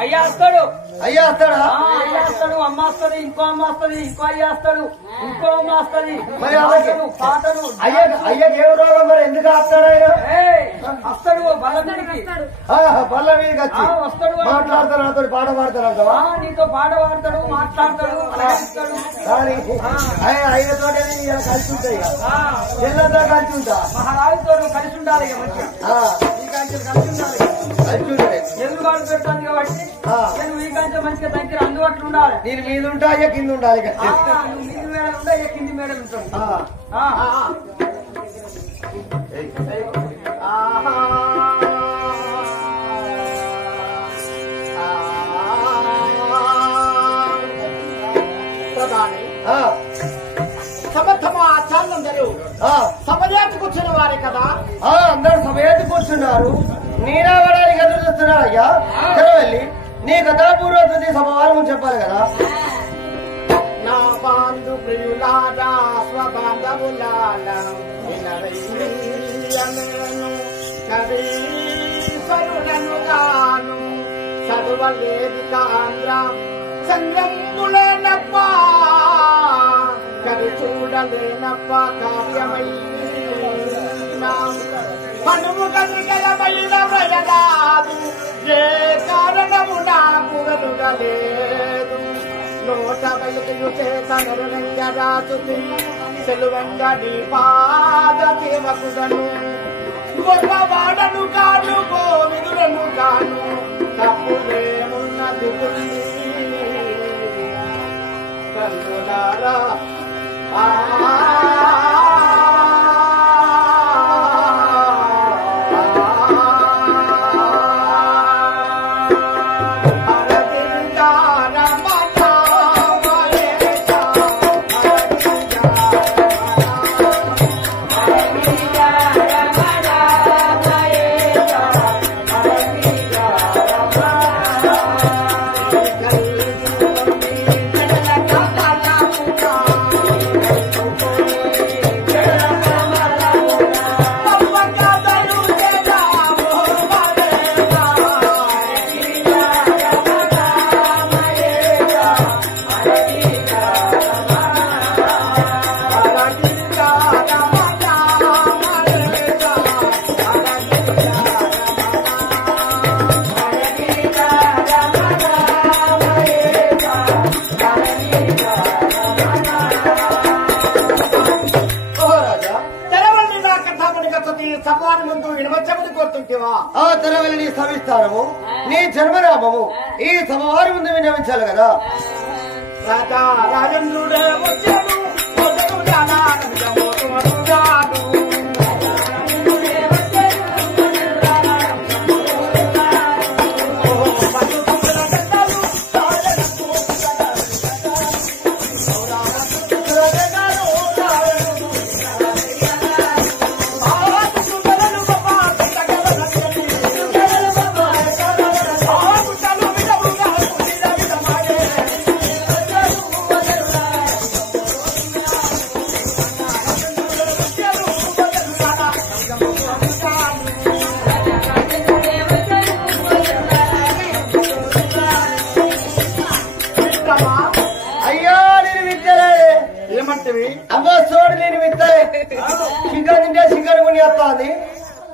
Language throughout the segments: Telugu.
అయ్యా వస్తాడు అయ్యా వస్తాడా అయ్యా వస్తాడు అమ్మ వస్తుంది ఇంకో అమ్మ వస్తుంది ఇంకో అయ్యా వస్తాడు ఇంకో అమ్మ వస్తుంది మరి పాటలు అయ్యకి ఏం రోగం మరి ఎందుకు వస్తాడు ఆయన వస్తాడు బల్ల మీదకి బల్ల మీదకి వచ్చి వస్తాడు మాట్లాడతాడు నాతో పాట పాడతాడు నీతో పాట పాడతాడు మాట్లాడతాడు ఆయనతో కలిసి ఉంటాయి చెల్లతో కలిసి ఉంటా మహారాజుతో కలిసి ఉండాలి మంచిగా ఈ కంచెలు కలిసి ఉండాలి ఎదురుగాడు పెడుతుంది కాబట్టి నువ్వు ఈ కంచె మంచిగా దగ్గర అందుబాటులో ఉండాలి నేను మీద ఉంటా అయ్యా కింద ఉండాలి నువ్వు మీద మేడలు ఉంటే అయ్యా కింది మేడలు ఉంటాడు ఆచార్యులందరూ సభయానికి వచ్చిన వారే కదా అందరూ సభయానికి కూర్చున్నారు నీరావడానికి ఎదురు చూస్తున్నారు అయ్యా వెళ్ళి నీ కథాపూర్వకృతి సభవారం చెప్పాలి కదా నా బాంధు ప్రియులారా స్వబాంధవులారా గాను చదువలేది కాంద్ర చంద్రములేనప్ప కవి చూడలేనప్ప కార్యమై పనుము కనుగలమైన ప్రయదాదు ఏ కారణము నాకు వెలుగలేదు నోట బయలు చేత నిరంజరాజుతి సెలువంగడి పాద సేవకుడను గొప్పవాడను కాను గోవిదులను కాను తప్పులేమున్నది కన్నులారా తెరవెళ్ళి సవిస్తారము నీ జన్మనామము ఈ సభవారి ముందు విన్నవించాలి కదా రాజా రాజేంద్రుడే వచ్చాడు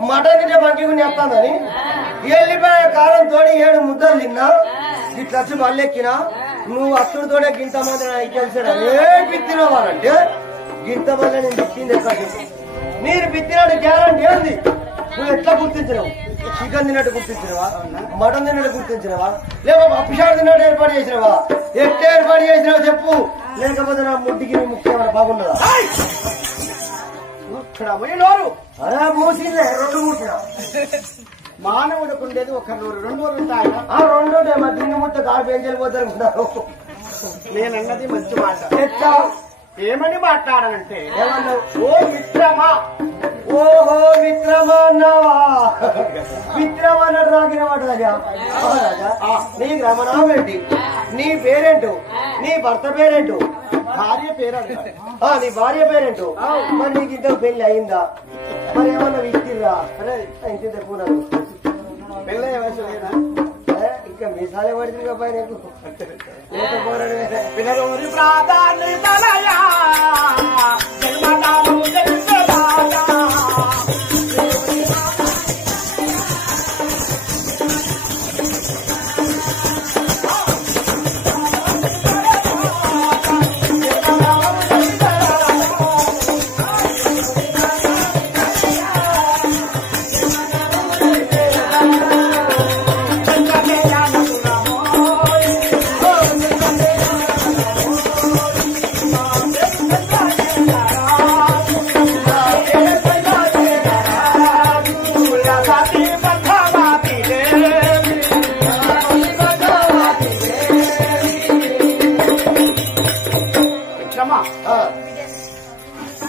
మటన్ తింటే మంచి గుని వస్తానని వెళ్ళిపోయే కారం తోడి 7 ముద్దలు తిన్నా ఇట్లా వచ్చి మళ్ళెక్కినా నువ్వు అత్తుడితోనే గింత మంది తెలిసాడు ఏ పిత్తినవారంటే గింత మంది నేను తిప్పింది ఎక్కడ మీరు పిత్తినాడు గ్యారంటీ ఏంది నువ్వు ఎట్లా గుర్తించినావు చికెన్ తిన్నట్టు గుర్తించినవా మటన్ తిన్నట్టు గుర్తించినవా లేక పప్పుషాడు తిన్నట్టు ఏర్పాటు చేసినవా ఎట్లా ఏర్పాటు చేసినావా చెప్పు లేకపోతే నా ముట్టికి ముఖ్యమైన బాగుండదా అదే మూసిందే 2 మూసినా మానవుడికి ఉండేది ఒక 2 ఉంటాయి 2 మరి దీన్ని ముట్ట కాలు పెంచలిపోతారు నేనన్నది మంచి మాట ఎట్లా ఏమని మాట్లాడాలంటే ఏమన్నావు ఓ మిత్రమా ఓహో మిత్రమా అన్నావా మిత్రమా అన్నట్టు రాకిన మాట రాజా నీ గ్రామనామం ఏంటి నీ పేరేంటు నీ భర్త పేరేంటు భార్య పేరు నీ భార్య పేరేంటు మరి నీకు ఇద్దరు పెళ్లి అయిందా మరి ఏమన్నా ఇచ్చిర్రా ఇంత పూనరు పెళ్ళయ్యే వయసు లేదా గాలి పడుతుంది పైన లేకపోరాడు వినరోరి ప్రాధాన్యతలయా జన్మనామము తెలుసదాయా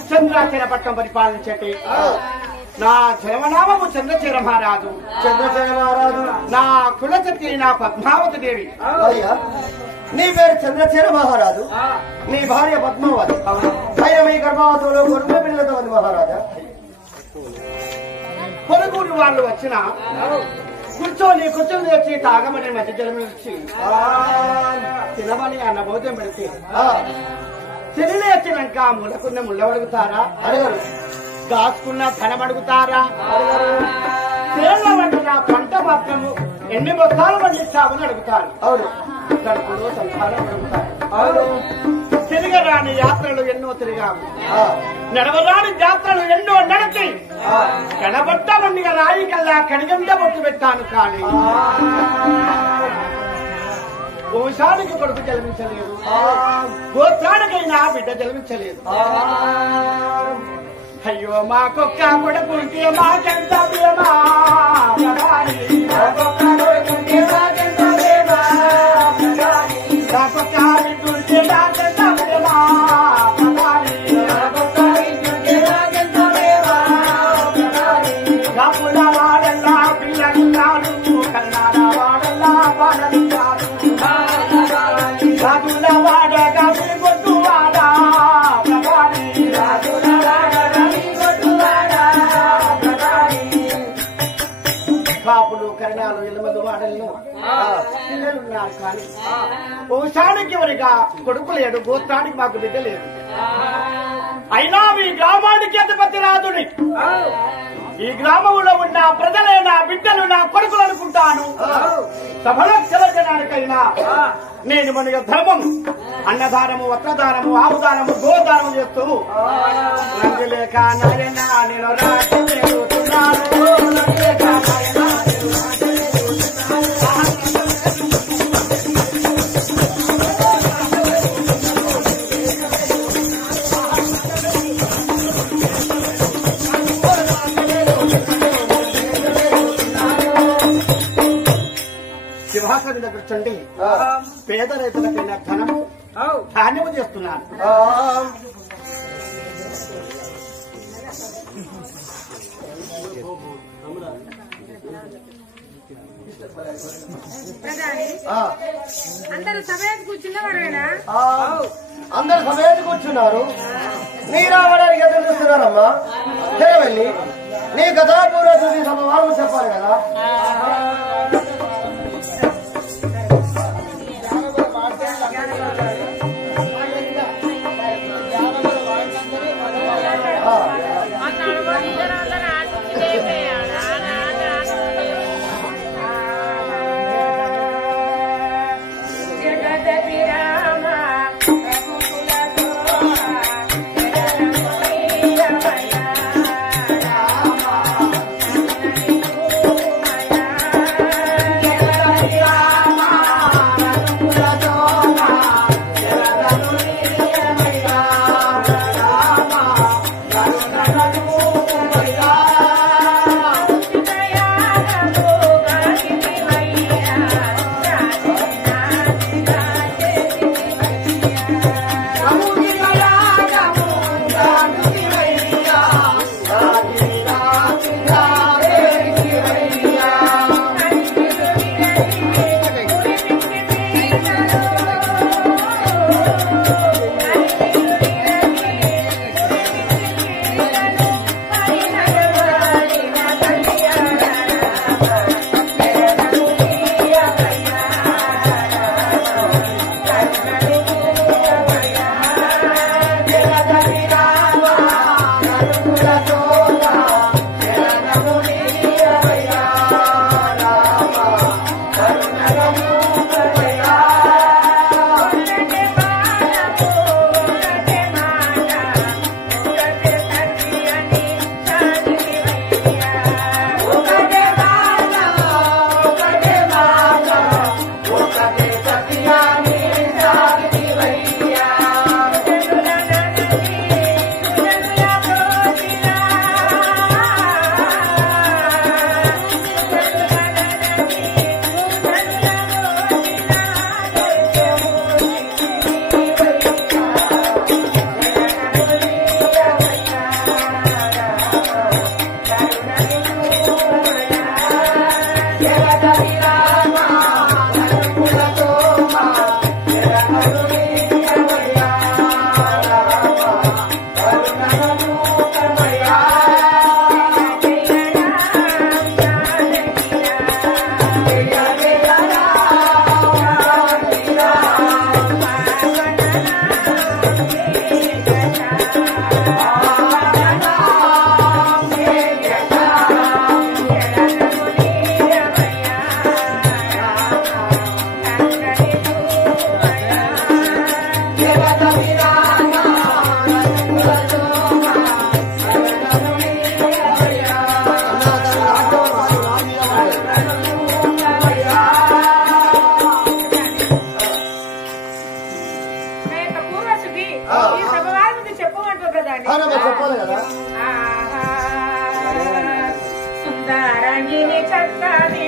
చంద్రాచర పట్టం పరిపాలించటి నా జన్మనామము చంద్రచర మహారాజు. చంద్రశేఖర మహారాజు నా కులసతి నా పద్మావతి దేవి. అయ్యా నీ పేరు చంద్రశేఖర మహారాజు, నీ భార్య పద్మావతి. ఆయన మీ గర్భావతిలో కొడుకు పిల్లలతో ఉంది మహారాజా. పొరుగురు వాళ్ళు వచ్చిన కూర్చొని తెచ్చి తాగమని మధ్య జలం ఇచ్చి తినమని అన్న భోజనం పెడితే చెల్లి వచ్చినాక ముళ్ళకున్న ముళ్ళవడుగుతారా అడగరు, దాచుకున్న ధనం అడుగుతారా తేళ్ల వండిన పంట మాత్రము ఎన్ని మొత్తాలు పండించామని అడుగుతారు. అవును కడుపులో సంసారం అడుగుతారు. అవును తిరగరాని యాత్రలు ఎన్నో తిరిగాము, నడవరాని జాత్రలు ఎన్నో నడిచి కనబట్ట మండిగా రాయి కల్లా కడిగంట బొట్టు పెట్టాను. కానీ వంశానికి కొడుకు జన్మించలేదు, గోత్రానికైనా బిడ్డ జన్మించలేదు. అయ్యో మాకొక్క కొడుకుంటే మాకెంత ప్రేమా, మాకొక్క బిడ్డుంటే మాకెంత ప్రేమా, కాపుల వాడల్లా పిల్లలు కన్నాడ వాడల్లా వాడలించారు, కాపుల వాడ కాపుల కొట్టు వాడ కాపులు కరణాలు ఎలుమదు వాడల్లో పిల్లలున్నారు. కానీ వంశానికి వరిగా కొడుకు లేడు, గోత్రానికి మాకు బిడ్డ లేదు. అయినా మీ గ్రామానికి అధిపతి రాజుని, ఈ గ్రామంలో ఉన్న ప్రజలే నా బిడ్డలు నా కొడుకులు అనుకుంటాను. సభలో జనానికైనా నేను మన ధర్మం అన్నదానము, వస్త్రదానము, ఆవుదానము, గోదానము చేస్తూ రంగులేక నాయన నేను రాజుతున్నాను. శివాసనం దగ్గర కూర్చోండి. పేద రైతులకైనా ధనము ధాన్యము చేస్తున్నాను. అందరూ సభకు కూర్చున్నవారేనా? అందరు సమయానికి కూర్చున్నారు. నీ రావడానికి ఎదురు చూస్తున్నారమ్మా. వెళ్ళి నీ గతాపూర్వ చూసి సమాధానం చెప్పాలి కదా. చెప్పాలి కదా సుందరంగిని చక్కని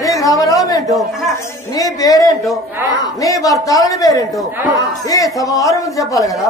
నీ నామనామేంటో నీ పేరేంటో నీ భర్తాలని పేరేంటో ఈ సభవారం ముందు చెప్పాలి కదా.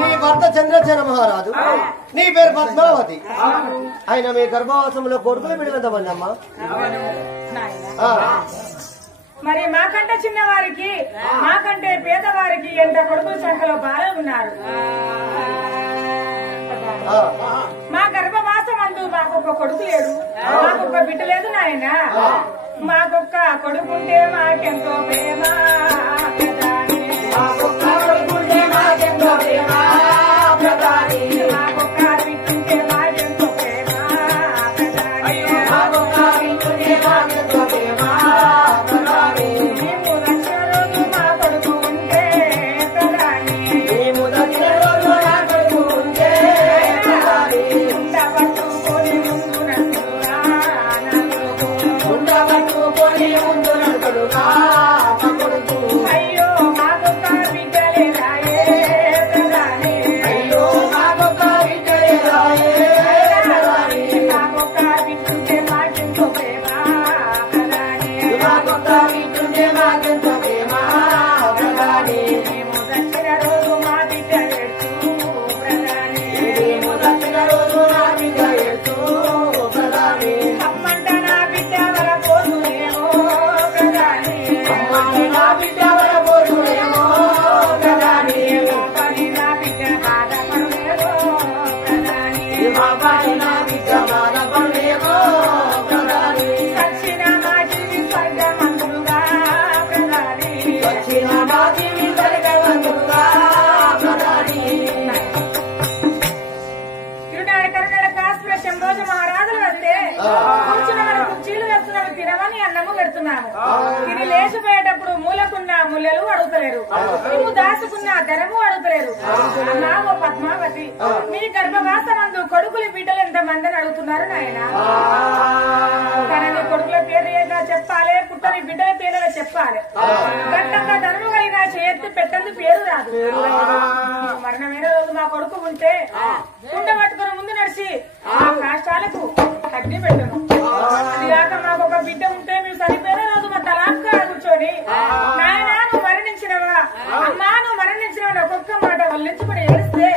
నీ భర్త చంద్రసేన మహారాజు, నీ పేరు పద్మావతి. ఆయన మీ గర్భవాసంలో కొడుకులు బిడ్డలంతమంది అమ్మా? మరి మాకంటే చిన్నవారికి మాకంటే పేదవారికి ఎంత కొడుకుల సంఖ్యలో బాగా ఉన్నారు. మా గర్భవాసం అందు మాకొక్క కొడుకు లేడు, మాకొక్క బిడ్డ లేదు నాయన. మాకొక్క కొడుకుంటే మాకెంతో ప్రేమ, మాకొక్క కొడుకుంటే మాకెంతో ప్రేమ, మాకొక్క బిడ్డుంటే మాకెంతో ప్రేమ, మాకొక్క బిడ్డుంటే మాకెంతో ప్రేమ. మేము లక్ష రోజు మా కొడుకు ఉంటే ప్రధాని, మేము లక్ష రోజు మా కొడుకు ఉంటే ప్రధాని. ఉండబట్టుకొని ముందు నడుతున్నా ఉండబట్టుకొని ముందు నడుతున్నా అయ్యో మాకొక్క బిడ్డలే రాయే ప్రధాని, అయ్యో మాకొక్క బిడ్డలే రాయే ప్రధాని. మాకొక్క బిడ్డుంటే మాకెంతో ప్రేమ ప్రధాని, మాకొక్క బిడ్డుంటే మాకెంతో ప్రేమ ప్రధాని. మేము దక్షిణ రోజు మా బిడ్డ ఎడుతూ ప్రధాని, మేము దక్షిణ రోజు మా బిడ్డ ఎడుతూ ప్రధాని. అమ్మంట నా బిడ్డ వల పోదునేమో అడుగుతున్నాము. ఇది లేచిపోయేటప్పుడు మూలకున్న ముల్లలు అడుగుతలేరు, నువ్వు దాచుకున్న ధరము అడుగుతలేరు. అన్నా ఓ పద్మావతి, మీ గర్భవాసమందు కొడుకులు బిడ్డలు ఎంతమంది అని అడుగుతున్నారు నాయన. తనని కొడుకుల పేరు ఏదో చెప్పాలి, పుట్టని బిడ్డల పేరు చెప్పాలి. గట్టంగా ధనము కలిగిన చేతి పెట్టందుకు పేరు రాదు. మరణమైన రోజు మా కొడుకు ఉంటే కుండ పట్టుకుని ముందు నడిచి ఆ కష్టాలకు అగ్ని పెట్టను. అది కాక మాకు ఒక బిడ్డ ఉంటే మేము సరిపోయిన రోజు మా తలాక్క కూర్చొని నాయన నువ్వు మరణించినవా, అమ్మా నువ్వు మరణించినవా ఒక్కొక్క మాట వల్లించుకుని ఏడిస్తే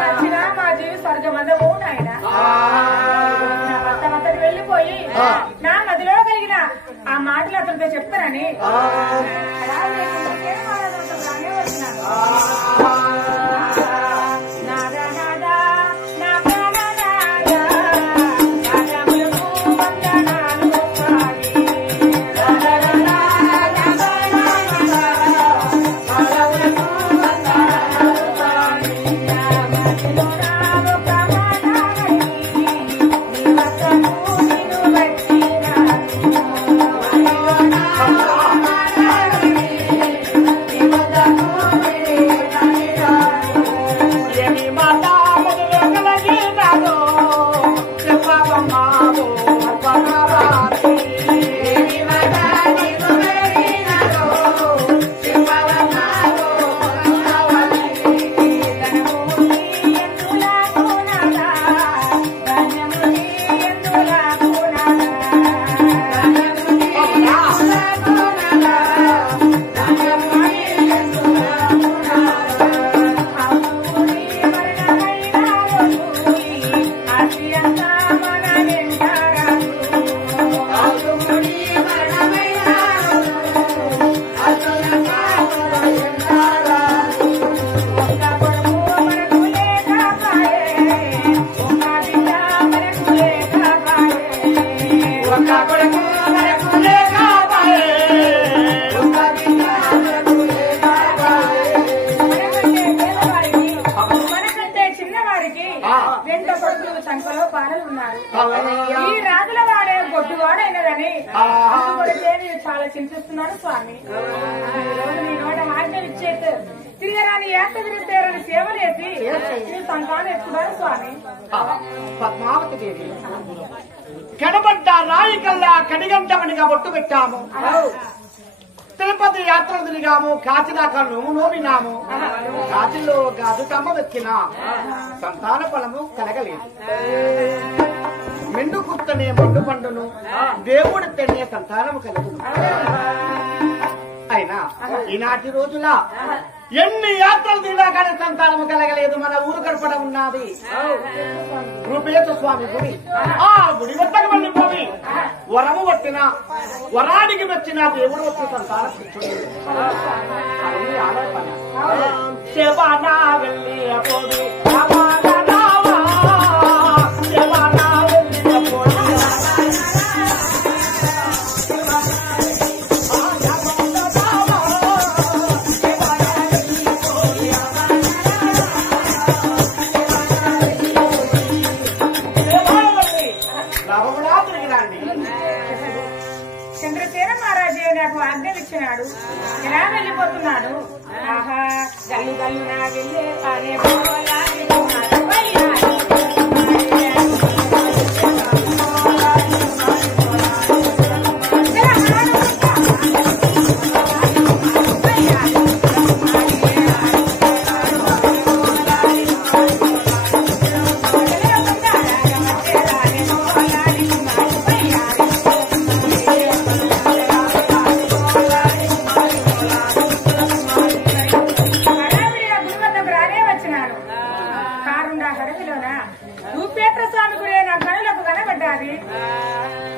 నచ్చినా మా జీవి స్వర్గమందము నాయన. నా భర్త వద్దకు వెళ్లిపోయి నా మదిలో కలిగిన ఆ మాటలు అతనితో చెప్తానని ఈ రాజుల వాడే గొడ్డువాడైనదని చాలా చింతిస్తున్నాడు స్వామి. ఈ రోజు నీ నోట ఆజ్ఞలు ఇచ్చేట్టు తిరిగరాని ఏట తిరిగితేరని సేవలేసి నీ సంతానం ఎత్తున్నారు స్వామి. పద్మావతి దేవి కడబడ్డ రాయి కల్లా కడిగంటమనిగా బొట్టు పెట్టాము. తిరుపతి యాత్రలు తిరిగాము, కాచిదాకా నోమినాము. కాచిలో గాజుకమ్మ వెక్కిన సంతాన ఫలము కలగలేదు. మెండు కుత్తనే మండు పండును, దేవుడి తెనే సంతానము కలుగును. అయినా ఈనాటి రోజుల ఎన్ని యాత్రలు తిరిగా కానీ సంతానము కలగలేదు. మన ఊరు గడపడ ఉన్నది రూపేశ స్వామి గుడి. ఆ గుడి వద్దకు వెళ్ళిపోయి వరము పట్టిన వరానికి వచ్చిన దేవుడు వచ్చి సంతానం కూర్చుంది. శివనా వెళ్ళి అప్పుడు చంద్రసేన మహారాజే నాకు ఆజ్ఞలు ఇచ్చినాడు. ఎలా వెళ్ళిపోతున్నాడు? ఆహా గల్లు గల్లు నా వెళ్ళే పారే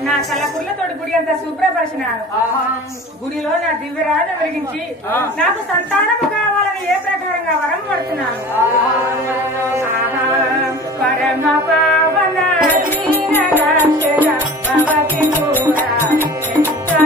నా కళ్ళకుర్లతోటి గుడి అంతా శుభ్రపరిచినాను. గుడిలో నా దివ్యరాజ వెలిగించి నాకు సంతానము కావాలని ఏ ప్రకారంగా వరం పడుతున్నాను. పరమ పావన శంకర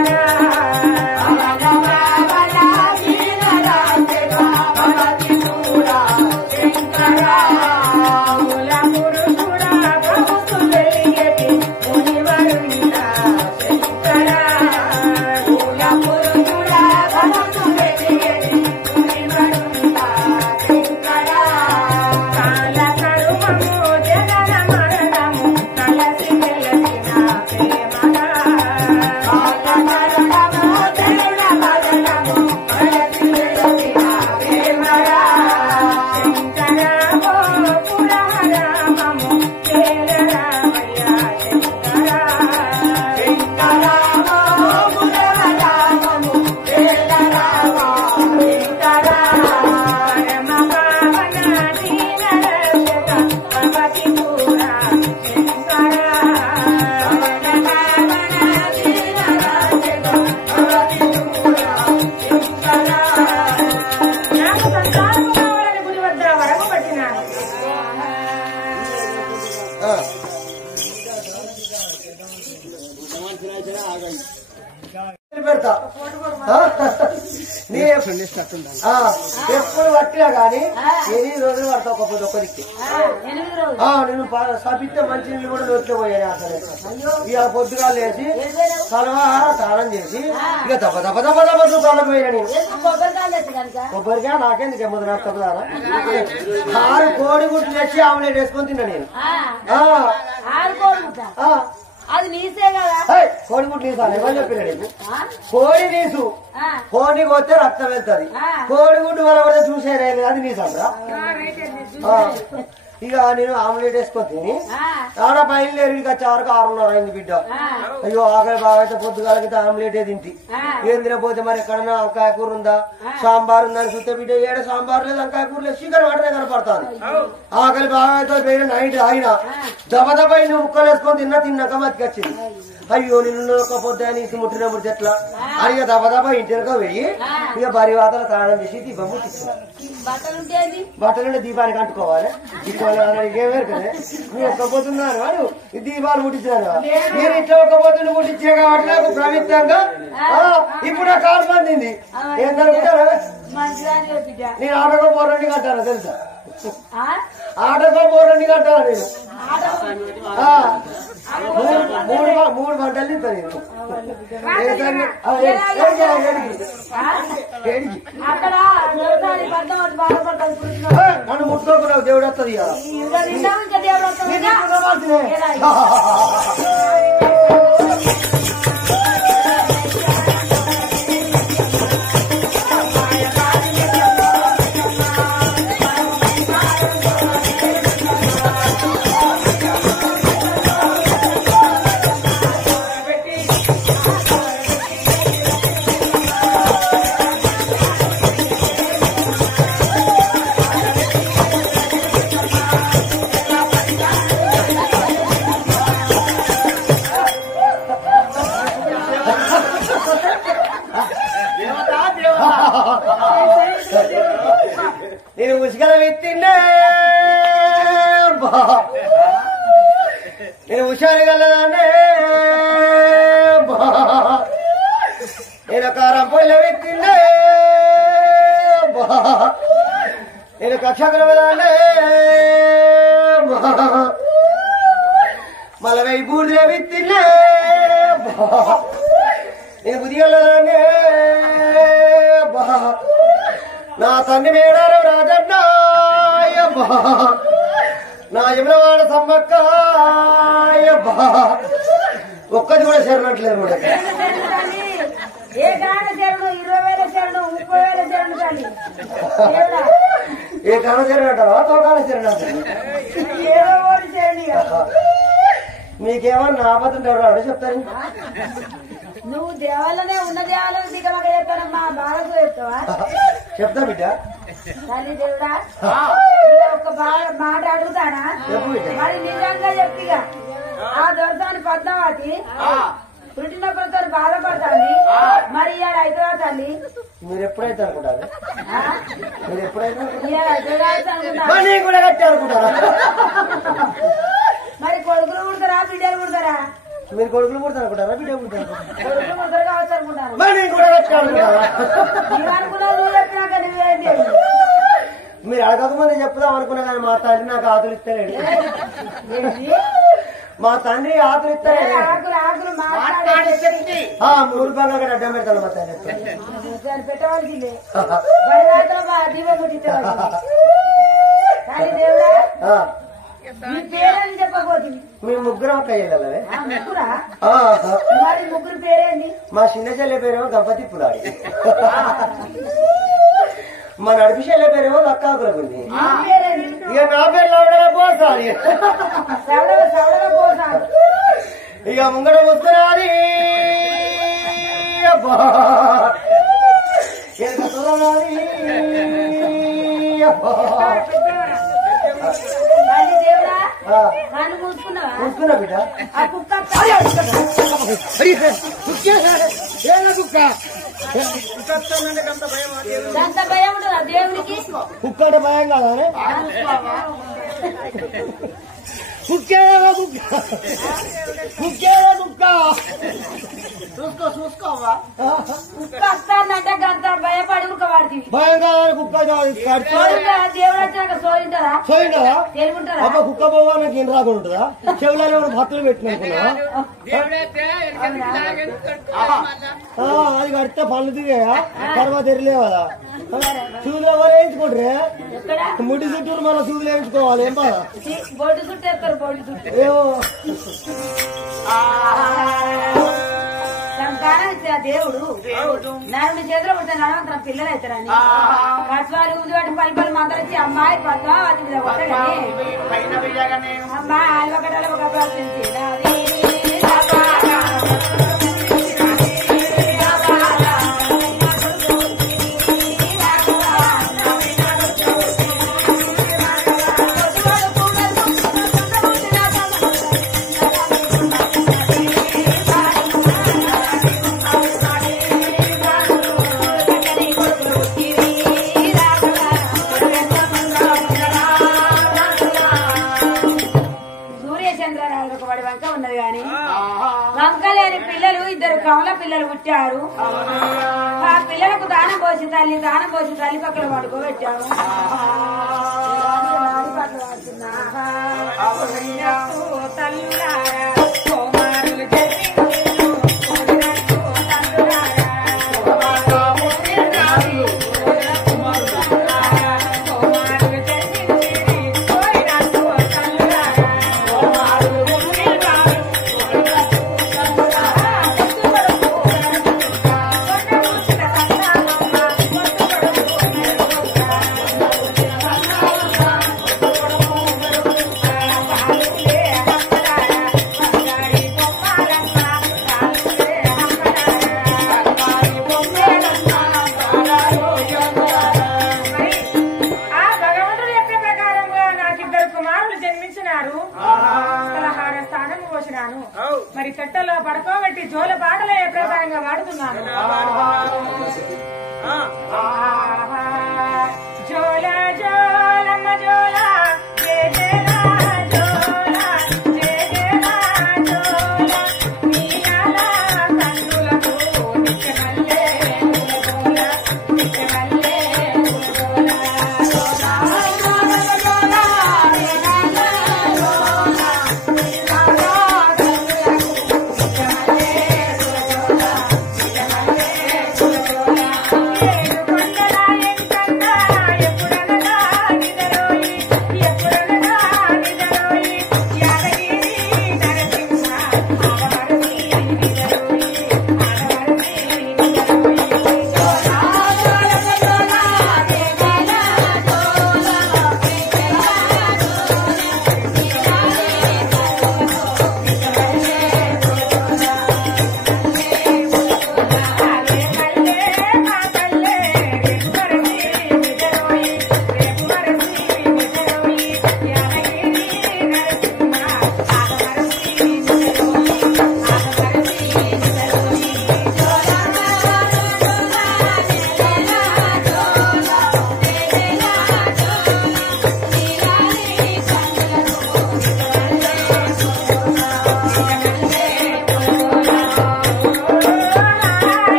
పెడతా ఎప్పుడు పట్టినా గానీ 8 రోజులు పడతా ఒక్కరికి నేను సపిస్తే మంచి నీళ్ళు కూడా నోట్లో పోయాను అసలు ఇక పొద్దుగా లేచి సలవా స్నానం చేసి ఇక దెబ్బ దెబ్బ దెబ్బ దెబ్బ చూపాలకు పోయినా నేను కొబ్బరికాయ నాకెందుకు ఎమ్మది నాకు తప్పదారా 6 కోడిగుడ్లు తెచ్చి ఆమ్లెట్ వేసుకొని తిన్నా నేను అది నీసే కదా కోడిగుడ్డు నీసాను ఎవరు చెప్పినా నీకు కోడి నీసు కోడి పోతే రక్తం వెళ్తుంది కోడిగుడ్డు వల్ల చూసేదే అది నీసంరా ఇక నేను ఆమ్లెట్ వేసుకొని తిని ఆడ బయలుదేరికి వచ్చే వరకు 6:30 అయింది బిడ్డ అయ్యో ఆకలి బాగా అయితే పొద్దుగాలకి ఆమ్లెటే తింటి ఏం తినపోతే మరి ఎక్కడన్నా వంకాయ కూర ఉందా సాంబార్ ఉందని చూస్తే బిడ్డ ఏడ సాంబార్ లేదు వంకాయ కూర లేదు చికెన్ వాటనే కనపడుతుంది ఆకలి బాగా అయితే వేరే నైట్ ఆయన దబదబ నువ్వు ముక్కలు వేసుకొని తిన్నాక మతికొచ్చింది అయ్యో నిన్ను ఒక పొద్దు నీసి ముట్టినప్పుడు చెట్ల అని ఇక దబదబ ఇంటికి వెయ్యి ఇక బరి వాతలు స్నానం చేసి దీపం ముట్టించాను బట్టలుంటే దీపానికి అంటుకోవాలి ఇంకేమేరు కదా నేను ఒక్క పోతున్నాను వాడు ఈ దీపాలు ముట్టించాను నేను ఇట్లా ఒక్క పోతుండే ముట్టించే కాబట్టి నాకు ప్రవిత్తంగా ఇప్పుడు కాలు పందింది ఏంటనుకుంటారా నేను ఆటకో పోరండి కట్టాను తెలుసా ఆటకో పోరండి కట్టాను నేను 3 గంటలు తింటా నేను నన్ను ముట్టుకోకు దేవుడు వస్తుంది నేను ఉసుకల విత్తిండే నేను హుషారు గలదానే నేను కారం పొయ్యిల విత్తిండే నేను కక్షగలదానే మళ్ళీ వెయ్యి బూడిలో విత్తిండే నేను బుదిగలదానే నా తండ్రి మేడారు రాజన్న నా యమునవాడ సమ్మక్క ఒక్కది కూడా చేరనట్లేదు కూడా ఏ కారణ చేరను 20,000 చేరను 30,000 చేరను కానీ ఏ కారణ చేరనంటారా తోకాల చేరనంట ఏదో ఒకటి చేయండి మీకేమన్నా ఆపతుంటారు అంటే చెప్తారు నువ్వు దేవాలనే ఉన్న దేవాలను దిగమక చెప్తానమ్మా బాగా చెప్తావా చెప్తా బిడ్డ తల్లి దేవుడా ఒక మాట అడుగుతానా మరి నిజంగా చెప్తిగా ఆ దొరసాని పద్మావతి పుట్టినప్పుడుతో బాధపడతాంది మరి ఇవాళ అవుతుందా తల్లి మీరు ఎప్పుడైతే అనుకుంటారు మీరు ఎప్పుడైతే ఇవాళ అవుతుందా అనుకుంటా కూడా కట్టి అనుకుంటారా మరి కొడుకులు పుడతారా బిడ్డలు పుడతారా మీరు కొడుకులు పుడతారు అనుకుంటారా బిడ్డ పుడతారు కొడుకులు పుడతారు కావచ్చు అనుకుంటారు మరి కూడా కట్టి అనుకుంటారా నువ్వు అనుకున్నావు నువ్వు చెప్పినాక నువ్వేంటి మీరు అడగకముందే చెప్పుదాం అనుకున్నా కానీ మా తండ్రి నాకు ఆతులు ఇస్తలేడు మా తండ్రి ఆతులు ఇస్తలేడు ఆకులు ఆకులు మాట్లాడే 3 భాగాలు అడ్డం పెడతాను మా తండ్రి పెట్టవలసిందే బడి వార్తలో దీపం ముట్టించవాలి కానీ దేవుడా మీ పేరని చెప్పబోతుంది మీ ముగ్గురం ఒక అయ్యేలవే ముగ్గురా మరి ముగ్గురు పేరేంది మా చిన్న చెల్లె పేరేమో గంపతి పులాడి మా నడిపి చెల్లె పేరేమో లక్కాకులకుంది ఇక నా పేరు లవడగా పోసాలి ఇక ముంగడ వస్తున్నది చూసుకున్నా బిడ్డ కుక్క అంటే భయం కాదా కుక్కేవా కుక్క చూసుకోవా కుక్క వస్తానంటే గంట భయపడి ఉరకబడుతుంది భయంగా కుక్క దేవుడు వచ్చాక సోయింటారా సోయిందా తెలుగుంటారా అబ్బా కుక్క పోవానికి ఏం రాకుండా ఉంటుందా చెవులలో భక్తులు పెట్టినట్టున్నా అది కడితే పనులు దిగాయా తర్వాత ఎరలేవు కదా సూదులు ఎవరు వేయించుకుంటారే ముడి చుట్టూరు మన సూదులు వేయించుకోవాలి ఏం బాధ బొడ్డు చుట్టేస్తారు బొడ్డు చుట్టూ ఏమో సంతానం ఇచ్చే దేవుడు నన్ను చేతిలో పుట్టిన నడవంతరం పిల్లలు అవుతారని కట్వాలు ముందు వాటి పల్లి మందరం వచ్చి అమ్మాయి పద్మావతి మీద కొట్టడని అమ్మాయి అలవకటల ఒక ప్రార్థించి కమల పిల్లలు పుట్టారు ఆ పిల్లలకు దానం పోసి తల్లి పక్కన పడుకోబెట్టాము తల్లులారా కోమారులు మరి చెట్టలో పడుకోబెట్టి జోల పాటలే ప్రధానంగా వాడుతున్నాను జోల జోలమ్మ జోల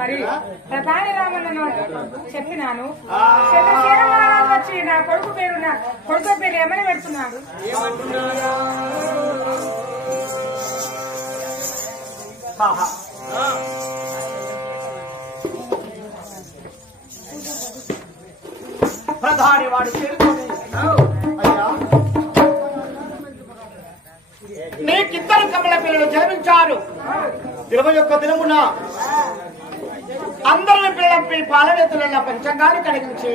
మరి ప్రధాని రామన్నను చెప్పినాను వచ్చి నా కొడుకు పేరు ఏమని పెడుతున్నాడు ప్రధాని వాడు చేరుకొని అయ్యా నీకిద్దరు కమల పిల్లలు జన్మించారు 21 దినమున అందరిని పిల్లపి పాలవేతుల పంచంగాన్ని కడిగించి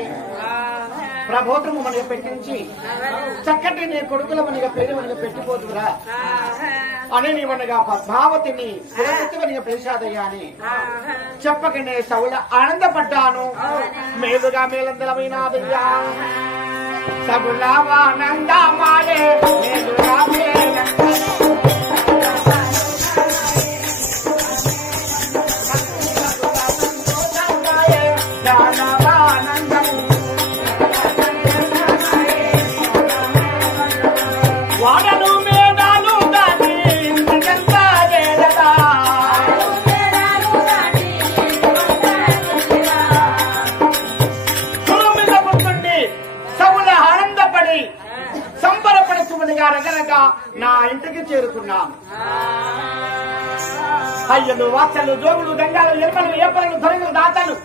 ప్రభోత్రము మనకి పెట్టించి చక్కటి నీ కొడుకుల మనకి పేరు మనకి పెట్టిపోతురా అని నీవనగా పద్మావతిని మనకి పిలిచాదయ్యా అని చెప్పకనే సౌల ఆనందపడ్డాను. మేలుగా మేలందరమైనాదయ్యా సగులావానందమాయే మేలుగా వాడను మేడాలు దాటి మీద కూర్చుండి సవుల ఆనందపడి సంబరపడుతున్నదిగా రగరగా నా ఇంటికి చేరుకున్నాను. అయ్యలు వాచలు జోగులు గంగాలు ఎరుమలు ఏపలు ధరలు దాతలు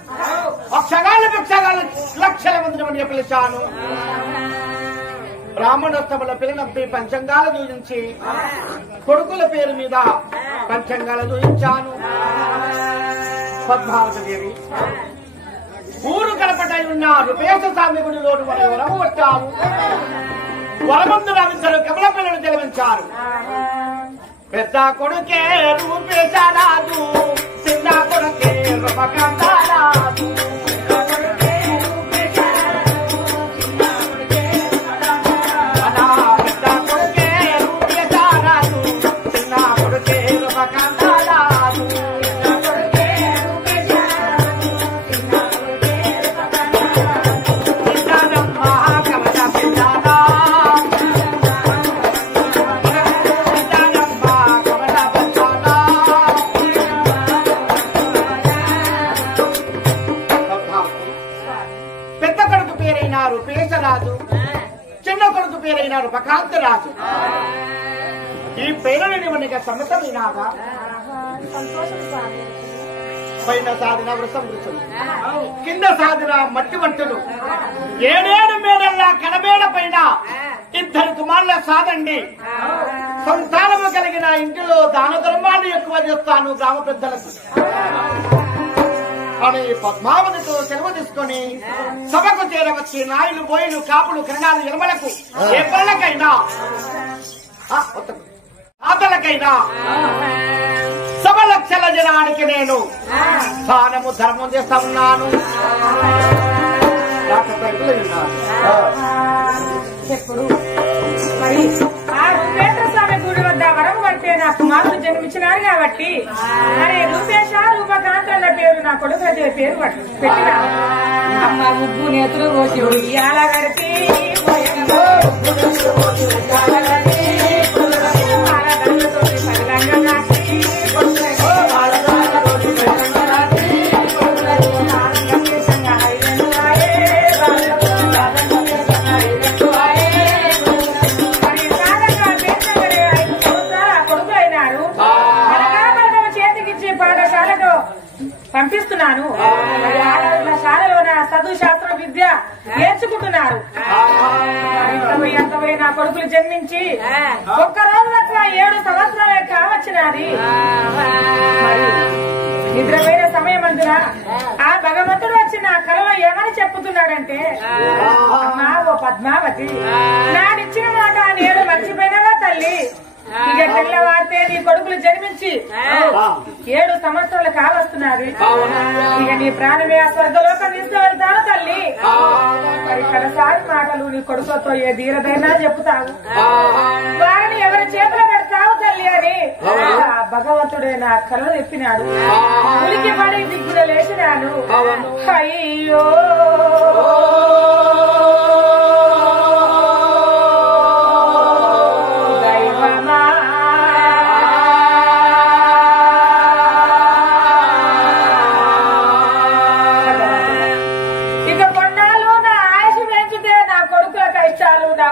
అక్షగాలు భిక్షగాలు లక్షల మందిని పిలిచాను. బ్రాహ్మణోత్సవాల పిల్లనంపి పంచంగాలు చూపించి కొడుకుల పేరు మీద పంచంగాలు చూపించాను. పద్మావతి దేవి ఊరు కలపటై ఉన్న రూపేశ స్వామి గుడిలోని వరం వచ్చారు. వరమందు రావించారు. కమల పిల్లలు జన్మించారు. పెద్ద కొడుకే రూపేశరాజు, చిన్న కొడుకే రూపకాంతరాజు. రూపేశరాజు, చిన్న కొడుకు పేరైన రూపకాంతరాజు. ఈ పేరుని మనకి సమ్మతమైనాగా పైన సాధిన వృషం వృషులు, కింద సాధిన మట్టి వంటలు, 7 మేడల్లా కడమేడ పైన 2 కుమారుల సాధండి. సంతానము కలిగిన ఇంటిలో దాన ధర్మాన్ని ఎక్కువ చేస్తాను గ్రామ పెద్దలకు అని పద్మావతితో సెలవు తీసుకుని సభకు చేరవచ్చి నాయులు బోయిలు కాపులు కిరణాలు ఎలమలకు ఏ పనులకైనా ఆతలకైనా సభ లక్షల జనానికి నేను దానము ధర్మం చేస్తా ఉన్నాను. చెప్పుడు మరి ఆ రూపేశ్వర స్వామి గుడి వద్ద వరం పడితే నా కుమారుడు జన్మించినారు కాబట్టి మరి రూపేశ రూపకాంతల పేరు నా కొడుకు పేరు పెట్టినా అమ్మ ముగ్గు నేతులు రోజు ఇయాల గడిపి పంపిస్తున్నాను. శాలలో చదువు శాస్త్ర విద్య నేర్చుకుంటున్నారు. ఎంతపోయి నా కొడుకులు జన్మించి ఒక్క రోజు తక్కువ 7 సంవత్సరాలే కావచ్చినది. నిద్రపోయిన సమయం అందున ఆ భగవంతుడు వచ్చి నా కలలో ఏమని చెప్పుతున్నాడంటే, అమ్మా ఓ పద్మావతి, నాడిచ్చిన మాట నేను మర్చిపోయినవా తల్లి? ఇక తెల్లవారితే నీ కొడుకులు జన్మించి 7 సంవత్సరాలు కావస్తున్నది. ఇక నీ ప్రాణమే ఆ స్వర్గలోకం తీసుకువెళ్తాను తల్లి. మరి కడసారి మాటలు నీ కొడుకుతో ఏ ధీరదైనా చెప్తావు, వారిని ఎవరి చేతిలో పెడతావు తల్లి అని భగవంతుడే నా కళలు చెప్పినాడు. ఉలికి పడి దిగ్గున లేచినాను. అయ్యో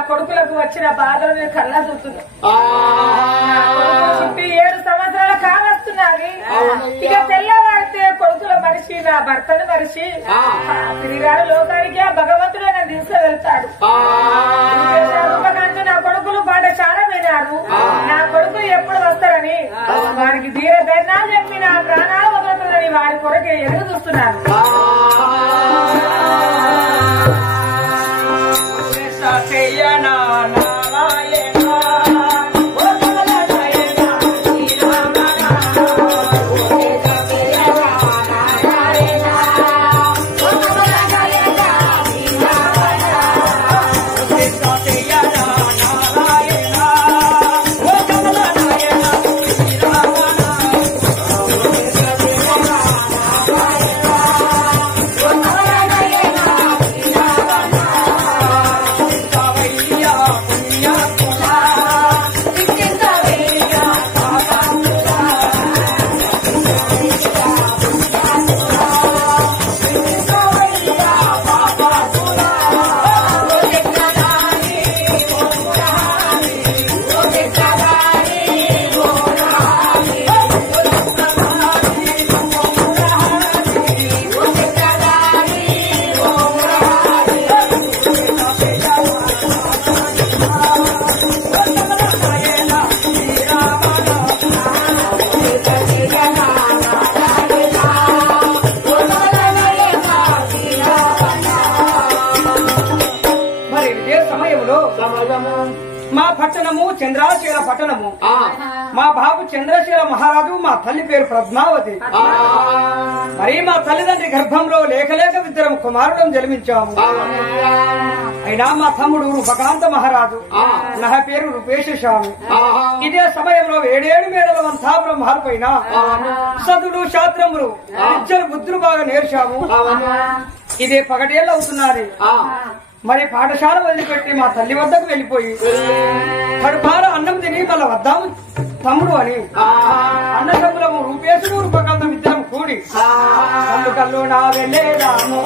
కొడుకులకు వచ్చిన బాధలు నేను కళ్ళ చూస్తున్నా. చుట్టూ 7 సంవత్సరాలు కావస్తున్నది. ఇక తెల్లవారితే కొడుకుల మనిషి నా భర్తను మనిషి తిరిగాడు లోకానికి. ఆ భగవంతుడు నన్ను తీసుకువెళ్తాడు. రూపకాంతి నా కొడుకులు పాఠశాల వినారు. నా కొడుకులు ఎప్పుడు వస్తారని వారికి ధీర ధైర్యాలు చెప్పి నా ప్రాణాలు వదులుతుందని వారి కొరకే ఎదురు చూస్తున్నారు. మా పట్టణము చంద్రాశీల పట్టణము. మా బాబు చంద్రశీల మహారాజు, మా తల్లి పేరు పద్మావతి. మరి మా తల్లిదండ్రి గర్భంలో లేక ఇద్దరం కుమారులను జన్మించాము. అయినా మా తమ్ముడు రూపకాంత మహారాజు, నా పేరు రూపేశ స్వామి. ఇదే సమయంలో 7 మేడల వంతా బ్రహ్మాలపైన సదుడు శాస్త్రములు విద్యలు బుద్ధులు బాగా నేర్చాము. ఇదే పగటేళ్ళు అవుతున్నది. మరి పాఠశాల వదిలిపెట్టి మా తల్లి వద్దకు వెళ్లిపోయి కడుపార అన్నం తిని మళ్ళా వద్దాము తమ్ముడు అని అన్నదమ్ములము రూపేశుడు రూపకాంతం ఇద్దరం కూడి కళ్ళు నా వెళ్ళేదాము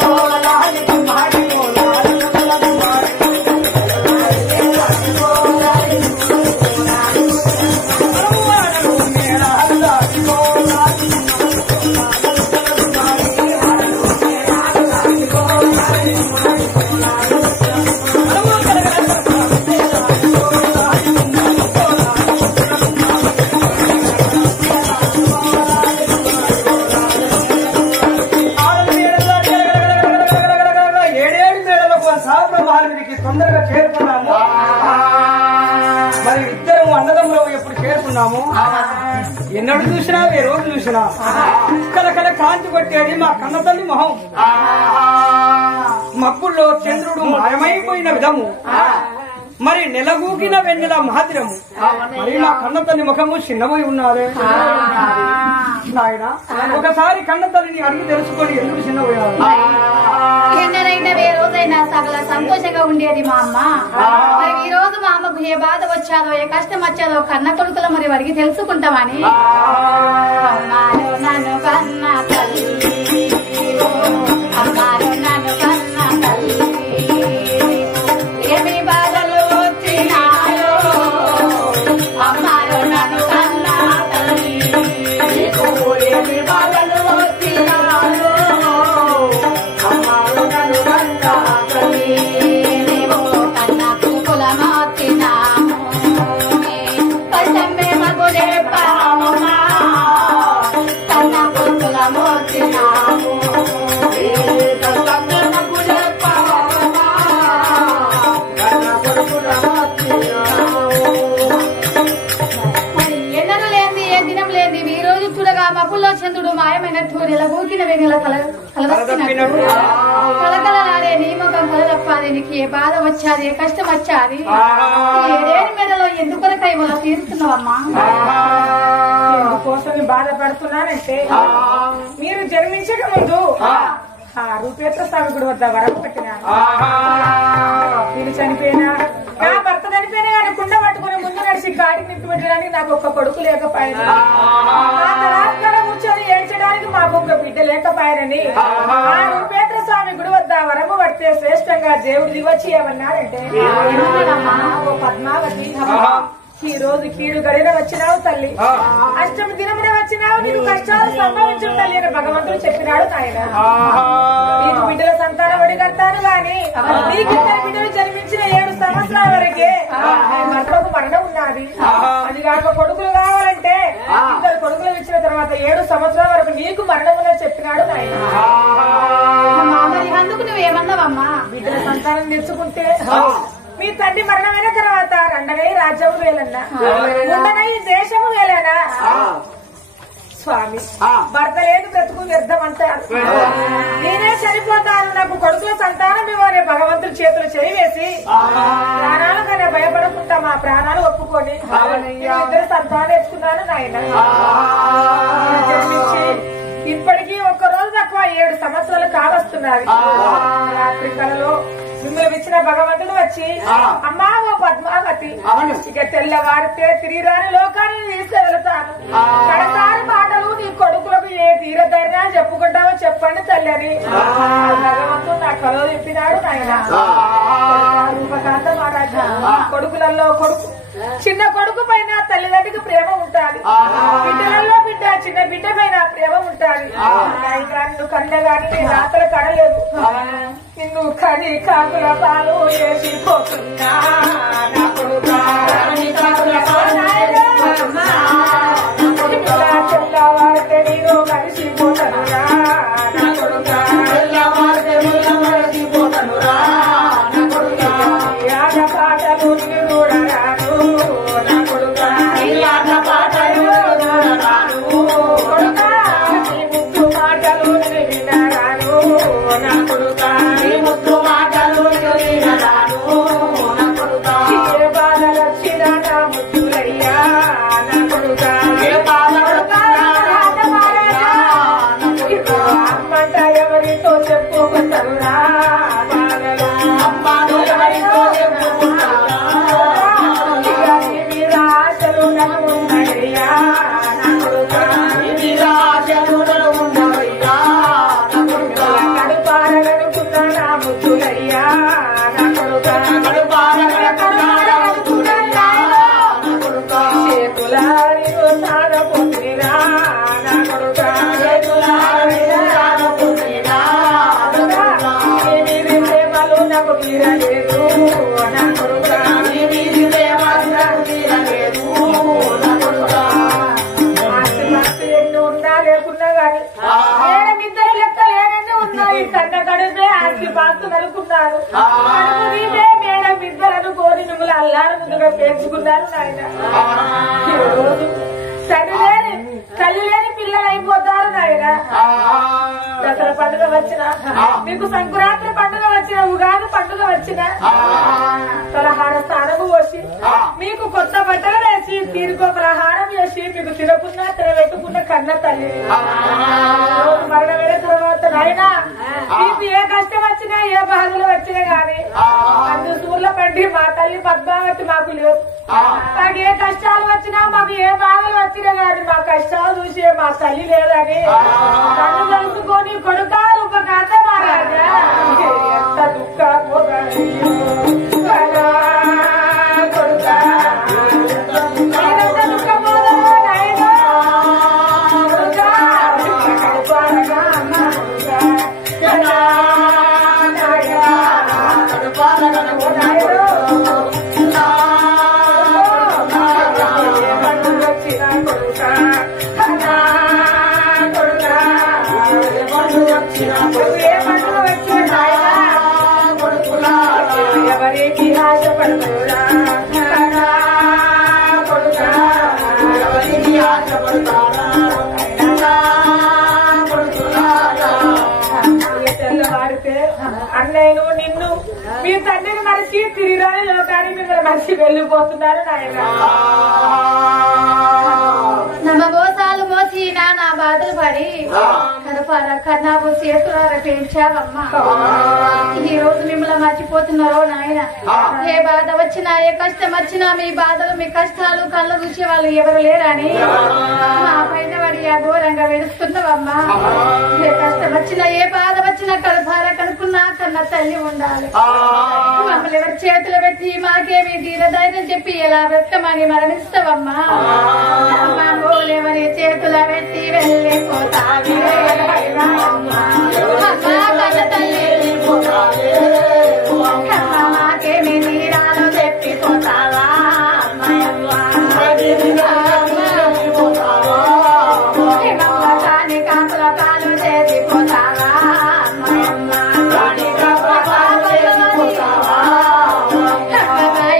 తొందరగా చేరుకున్నాము. మరి ఇద్దరం అన్నదమ్ములు ఎప్పుడు చేరుకున్నాము. ఎన్నడూ చూసినా ఏ రోజు చూసినా కలకల కాంతి కొట్టేది మా కన్న తల్లి మొహం. మబ్బుల్లో చంద్రుడు మాయమైపోయిన విధము, మరి నెలగూకిన వెన్నెల మహాతిరము. మరి మా కన్న తల్లి ముఖము చిన్నపోయి ఉన్నారే నాయన. ఒకసారి కన్న తల్లిని అడిగి తెలుసుకొని ఎందుకు చిన్నపోయారు? ఎన్నరైనా ఏ రోజైనా సకల సంతోషంగా ఉండేది మా అమ్మ. మరి ఈ రోజు మా అమ్మకు ఏ బాధ వచ్చాదో ఏ కష్టం వచ్చాదో కన్న కొడుకుల మరి వారికి తెలుసుకుంటామని అమ్మారు నన్ను కన్న తల్లి, అమ్మారు నన్ను కన్న తల్లి, ఏమి బాధలు వచ్చినాయో అమ్మారు నన్ను కన్న తల్లి, ఏమి బాధలు వచ్చినాయో అమ్మారు నన్ను కన్న తల్లి, మేము కన్న కులమార్చినాము కష్టం మేము చెప్పామమ్మా, కన్న కులమోర్చినాము కష్టం మేము చెప్పామమ్మా, కన్న కులమోర్చినాము. ఎన్నడూ లేని ఏ దినం లేని ఈ రోజు చూడగా మబ్బుల్లో చంద్రుడు మాయమైనట్టు నెల ఊకిన వెన్నెల కలదప్పినట్టు కలకలలాడే నీ ముఖం కలదప్పాది. నీకు ఏ బాధ వచ్చాది ఏ కష్టం వచ్చాది ఏడేని మెడలో ఎందుకొరకై వల్ల తీరుతున్నావమ్మా? ఎందుకోసం బాధపడుతున్నానంటే మీరు జన్మించక ముందు రూపేత్ర స్వామి గుడి వద్ద వరం పెట్టినా నేను చనిపోయినా, నా భర్త చనిపోయినా కానీ కుండ పట్టుకుని ముందు నడిచి గాడికి నింపి పెట్టడానికి నాకు ఒక్క కొడుకు లేకపోయాను. నా తలాత్మల కూర్చొని ఏడ్చడానికి మాకు ఒక్క బిడ్డ లేకపోయానని ఆ రూపేత్ర స్వామి గుడి వద్ద వరము పడితే శ్రేష్టంగా దేవుడు దిగొచ్చి ఏమన్నారంటే, ఓ పద్మావతి ఈ రోజు కీడు గడిన వచ్చినావు తల్లి, అష్టమి దినమున వచ్చినావు, నీకు కష్టాలు సంభవించు తల్లి అని భగవంతుడు చెప్పినాడు ఆయన. నీకు బిడ్డల సంతానం ఒడిగడతాను గాని నీకు ఇద్దరు బిడ్డలు జన్మించిన 7 సంవత్సరాల వరకే భర్తకు మరణం ఉన్నది. అది కాక కొడుకులు కావాలంటే 2 కొడుకులు ఇచ్చిన తర్వాత 7 సంవత్సరాల వరకు నీకు మరణం ఉన్నది చెప్పినాడు ఆయన. అందుకు నువ్వేమన్నావమ్మా? బిడ్డల సంతానం తెచ్చుకుంటే మీ తండ్రి మరణమైన తర్వాత రండనై రాజ్యము వేలన్నా, ఉండనై దేశము వేలనా స్వామి, భర్త లేదు బ్రతుకు వ్యర్థం అంటారు. నేనే చనిపోతాను, నాకు కొడుకుల సంతానం ఇవ్వనే భగవంతుడి చేతులు చేయివేసి ప్రాణాలు కానీ భయపడకుండా మా ప్రాణాలు ఒప్పుకొని 2 సంతానం ఎత్తుకున్నాను నాయన. జన్మించి ఇప్పటికీ ఒక్కరోజు తక్కువ 7 సంవత్సరాలు కావస్తున్నారు. రాత్రి కలలో మిమ్మల్ని ఇచ్చిన భగవంతుడు వచ్చి అమ్మా ఓ పద్మావతి ఇక తెల్లవారితే తిరిగిరాని లోకాన్ని తీస్తే వెళతాను, కడసారి మాటలు నీ కొడుకులకు ఏ తీరధైర్యాలు చెప్పుకుంటావో చెప్పండి తల్లి అని భగవంతుడు నా కలో చెప్పినాడు నాయన. రూపకాంత మహారాజా కొడుకులలో కొడుకు చిన్న కొడుకు పైన తల్లిదండ్రికి ప్రేమ ఉంటాది, బిడ్డలలో బిడ్డ చిన్న బిడ్డ పైన ప్రేమ ఉంటాది. నన్ను కన్నగాని నీ రాత్రి కడలేదు, నిన్ను కని కాకుల పాలు వేసిపోతున్నా నా కొడుకా, తెల్లవారితే నేను కలిసిపోతానురా నా కొడుకా, తెల్లవారితే కలిసిపోతానురా నా కొడుకా, ఆట పాటలు నా కొడుకా చేతులారిలో సాగపోతేరా నా కొడుకా నీది ప్రేమలు నాకు తీరలేదు నా కొడుకా ఆస్తి మాస్తి ఎన్ని ఉన్నా లేకున్నా గాని నేనమిద్దరు లెక్క లేనన్నీ ఉన్నాయి కన్న కడితే ఆస్తి పాస్తు కనుక్కున్నారు కడుపు నీదే మేడం ఇద్దరు కోరి నువ్వులు అల్లారు ముందుగా పేర్చుకున్నారు నాయన తల్లి లేని పిల్లలు అయిపోతారు నాయన దసరా పండుగ వచ్చిన మీకు సంక్రాంతి పండుగ వచ్చిన ఉగాది పండుగ వచ్చిన పలహార స్థానము పోసి మీకు కొత్త బట్టలు వేసి తీరుకో పలహారం వేసి మీకు తినకున్నా తినబెట్టుకున్న కన్న తల్లి మరణమైన తర్వాత నాయన మీకు ఏ కష్టం వచ్చినా ఏ బాధలు వచ్చినా గాని అందు సూర్ల పండి మా తల్లి పద్మావతి మాకు లేదు మాకు ఏ కష్టాలు వచ్చినా మాకు ఏ బాధలు వచ్చినా గాని మా కష్టాలు చూసే మా తల్లి లేదని కన్ను కలుసుకొని కొడుకా రూపకాంత మహారాజా ఎంత దుఃఖమో కొడుకా ఎంత దుఃఖమో నాయనా కొడుకా కడుపారగా అమ్మ ఎవరికి ఆశపడతాడా కొడుకా ఎవరికి ఆశపడతాడా తెల్లవారితే అన్నయ్యను నిన్ను మీ తండ్రిని మరిచి తిరిగిరాని లోకాన్ని మిమ్మల్ని మరిచి వెళ్ళిపోతున్నారు నాయన నమగోసాలు మోసి నా బాధలు పడి కడపార కన్నాపు చేతులార పెంచావమ్మా ఈ రోజు మిమ్మల్ని మర్చిపోతున్నారో నాయన ఏ బాధ వచ్చినా ఏ కష్టం వచ్చినా మీ బాధలు మీ కష్టాలు కళ్ళు చూసే వాళ్ళు ఎవరు లేరని మా పైన పడి అఘోరంగా వెడుస్తున్నావమ్మా ఏ కష్టం వచ్చినా ఏ బాధ వచ్చినా కడపార కనుక్కున్నా కన్న తల్లి ఉండాలి మమ్మల్ని ఎవరి చేతులు పెట్టి మాకేమి ధైర్యం చెప్పి ఎలా బ్రతకమని మరణిస్తావమ్మా ఎవరి చేతుల పెట్టి వెళ్ళిపోతావి మాకేమి తీరాలు చెప్పిపోతావా కాని కాపుల పాలు చేసిపోతావా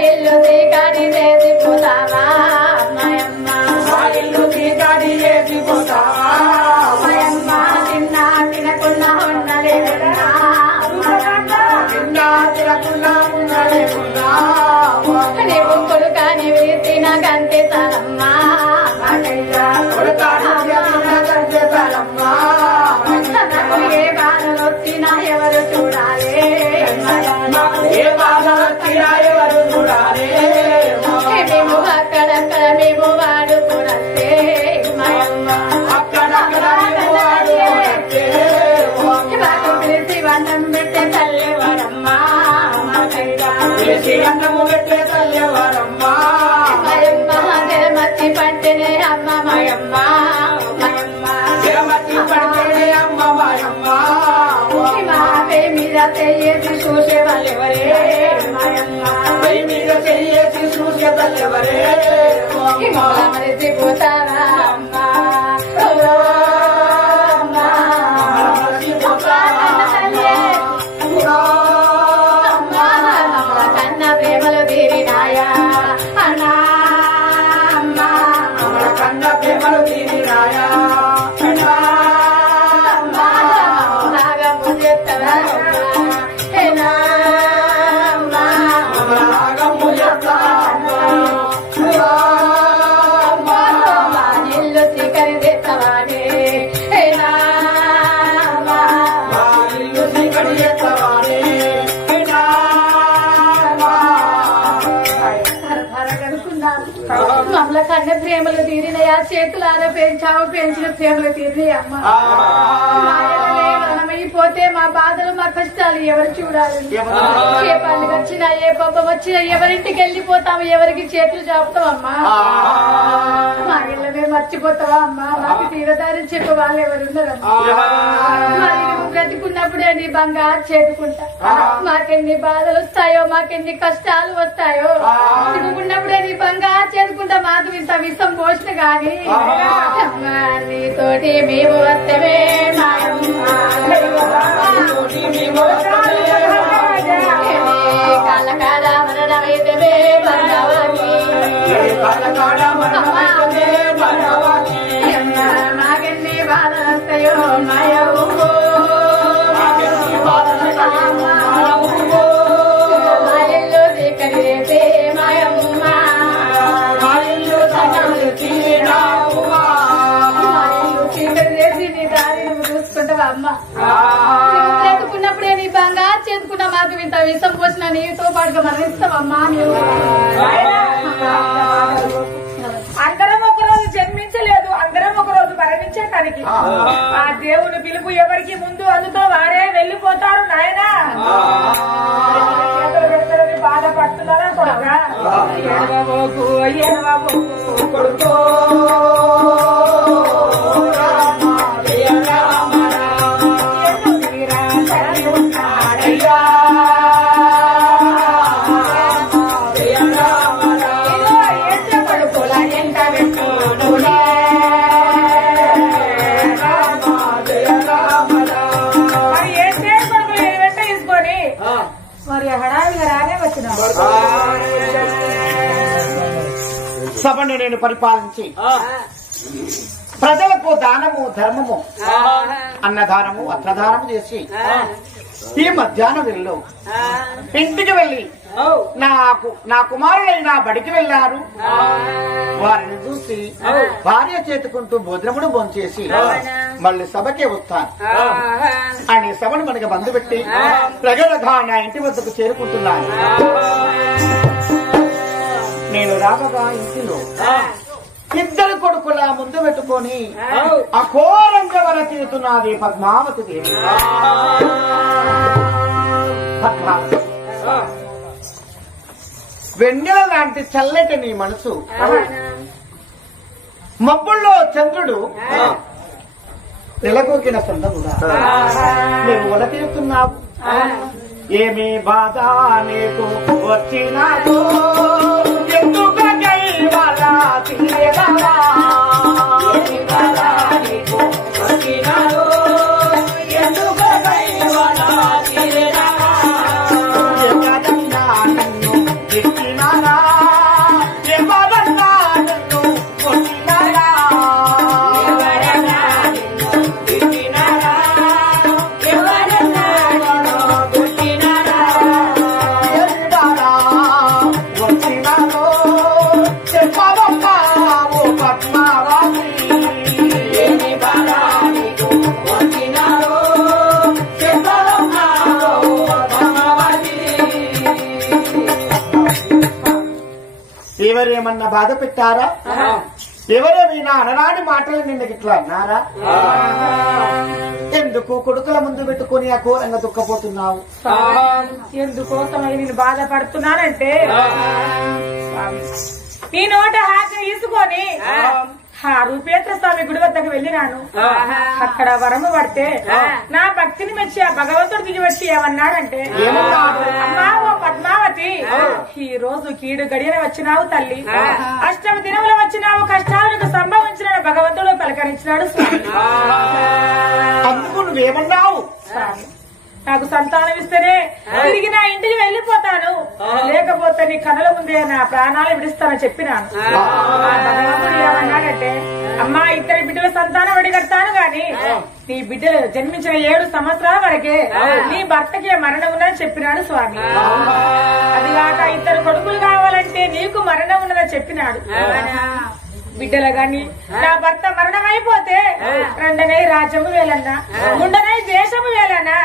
ఇల్లు దిగాని చేసిపోతావా తినకున్నా ఉండలేదురా నీవు కొడుకాని తిన గంటే తలమ్మా ఏ బాధ వచ్చినా ఎవరు చూడాలి మేము అక్కడక్కడ మేము వాడుకునంటే పిలిచి వన్నం పెట్టే తల్లివరమ్మా మతి పట్టినే అమ్మ మయమ్మ మాపే మీద చెయ్యేసి చూసే వాళ్ళెవరే మరిచిపోతారా అమ్మా కన్న ప్రేమలు తీరినాయా అన్నా అమ్మా కన్న ప్రేమలు తీరినాయా ఇల్లు చీకరి తెత్తవాడే మమ్మల్ని కన్న ప్రేమలు తీరినయా చేతులారా పెంచావు పెంచిన ప్రేమలు తీరినాయి అమ్మ వెళ్ళిపోతే మా బాధలు మా కష్టాలు ఎవరు చూడాలి? ఏ పండుగ వచ్చినా ఏ పబ్బం వచ్చినా ఎవరింటికి వెళ్ళిపోతాము, ఎవరికి చేతులు చాపుతావమ్మా? మా ఇళ్ళనే మర్చిపోతావా అమ్మా? మాకు తీరదారి చెప్పే వాళ్ళు ఎవరున్నారమ్మా? మరి నువ్వు బ్రతికున్నప్పుడే నీ బంగారు చేతుకుంటా. మాకెన్ని బాధలు వస్తాయో, మాకెన్ని కష్టాలు వస్తాయో, నువ్వు ఉన్నప్పుడే నీ బంగారు చేతుకుంటా. మాకు ఇంత విషం పోసిన గాని నీతోటి మేము వస్తమే కాలకాల మరణమైతమే మాకెన్ని బాధలు వస్తాయో మాయవు మాయల్లో కరివేపే మాయమ్మ చూసుకుంటావా అమ్మ? బ్రతుకున్నప్పుడే నీ బంగారు చేసుకుంటా. మాకు ఇంత విషం పోసిన నీతో పాటుగా మరణిస్తావమ్మా నువ్వు. అందరం ఒక రోజు జన్మించలేదు, అందరం ఒక రోజు మరణించే తనకి ఆ దేవుని పిలుపు ఎవరికి ముందు అందుతో వారే వెళ్ళిపోతారు నాయనా. బాధపడుతున్నారా కొడుకా? ఎడవబోకు ఎడవబోకు కొడుకో సభను నేను పరిపాలించి ప్రజలకు దానము ధర్మము అన్నదానము అత్రదానము చేసి ఈ మధ్యాహ్నం వెళ్ళు ఇంటికి వెళ్ళి నా కుమారులైన బడికి వెళ్ళారు, వారిని చూసి భార్య చేతుకుంటూ భోజనమును భోంచేసి మళ్ళీ సభకే వస్తాను అని సభను మనకి బంధు పెట్టి ప్రగలగా నా ఇంటి వద్దకు చేరుకుంటున్నాను. నేను రాబగా ఇంటిలో ఇద్దరు కొడుకుల ముందు పెట్టుకొని అఘోరంగా వర తీరుతున్నది పద్మావతి దేవి. వెన్నెల లాంటి చల్లటి నీ మనసు, మబ్బుల్లో చంద్రుడు నెలకొకిన సందముగా నువ్వు వల తీరుతున్నావు. ఏమి బాధ నీకు వచ్చినాడు, ఎందుకు ఎవరేమన్నా బాధ పెట్టారా? ఎవరేమైనా అనరాని మాటలు నిన్న ఇట్లా అన్నారా? ఎందుకు కొడుకుల ముందు పెట్టుకుని అఘోరంగా దుఃఖపోతున్నావు? ఎందుకోసమై నేను బాధపడుతున్నానంటే నీ నోట హాకి తీసుకొని రూపేంద్ర స్వామి గుడి వద్దకు వెళ్ళినాను. అక్కడ వరము పడితే నా భక్తిని మెచ్చి ఆ భగవంతుడు దిగి వచ్చి ఏమన్నాడంటే, అమ్మా ఓ పద్మావతి, ఈ రోజు కీడు గడియన వచ్చినావు తల్లి, అష్టమి దినములు వచ్చినావు, కష్టాలకు సంభవించిన భగవంతుడు పలకరించినాడు స్వామి. అందుకు నువ్వేమన్నావు? నాకు సంతానం ఇస్తేనే తిరిగి నా ఇంటికి వెళ్ళిపోతాను, లేకపోతే నీ కనుల ముందే నా ప్రాణాలు విడిస్తానని చెప్పినాను. భగవంతుడు ఏమన్నాడంటే, అమ్మా ఇద్దరి బిడ్డల సంతానం అడిగడతాను గాని నీ బిడ్డలు జన్మించిన 7 సంవత్సరాల వరకే నీ భర్తకి మరణం ఉందని చెప్పినాడు స్వామి. అదిగాక 2 కొడుకులు కావాలంటే నీకు మరణం ఉన్నదని చెప్పినాడు. బిడ్డల గాని నా భర్త మరణం అయిపోతే రెండనై రాజ్యము వేలన్నా, ముండనై దేశము వేలన్నా,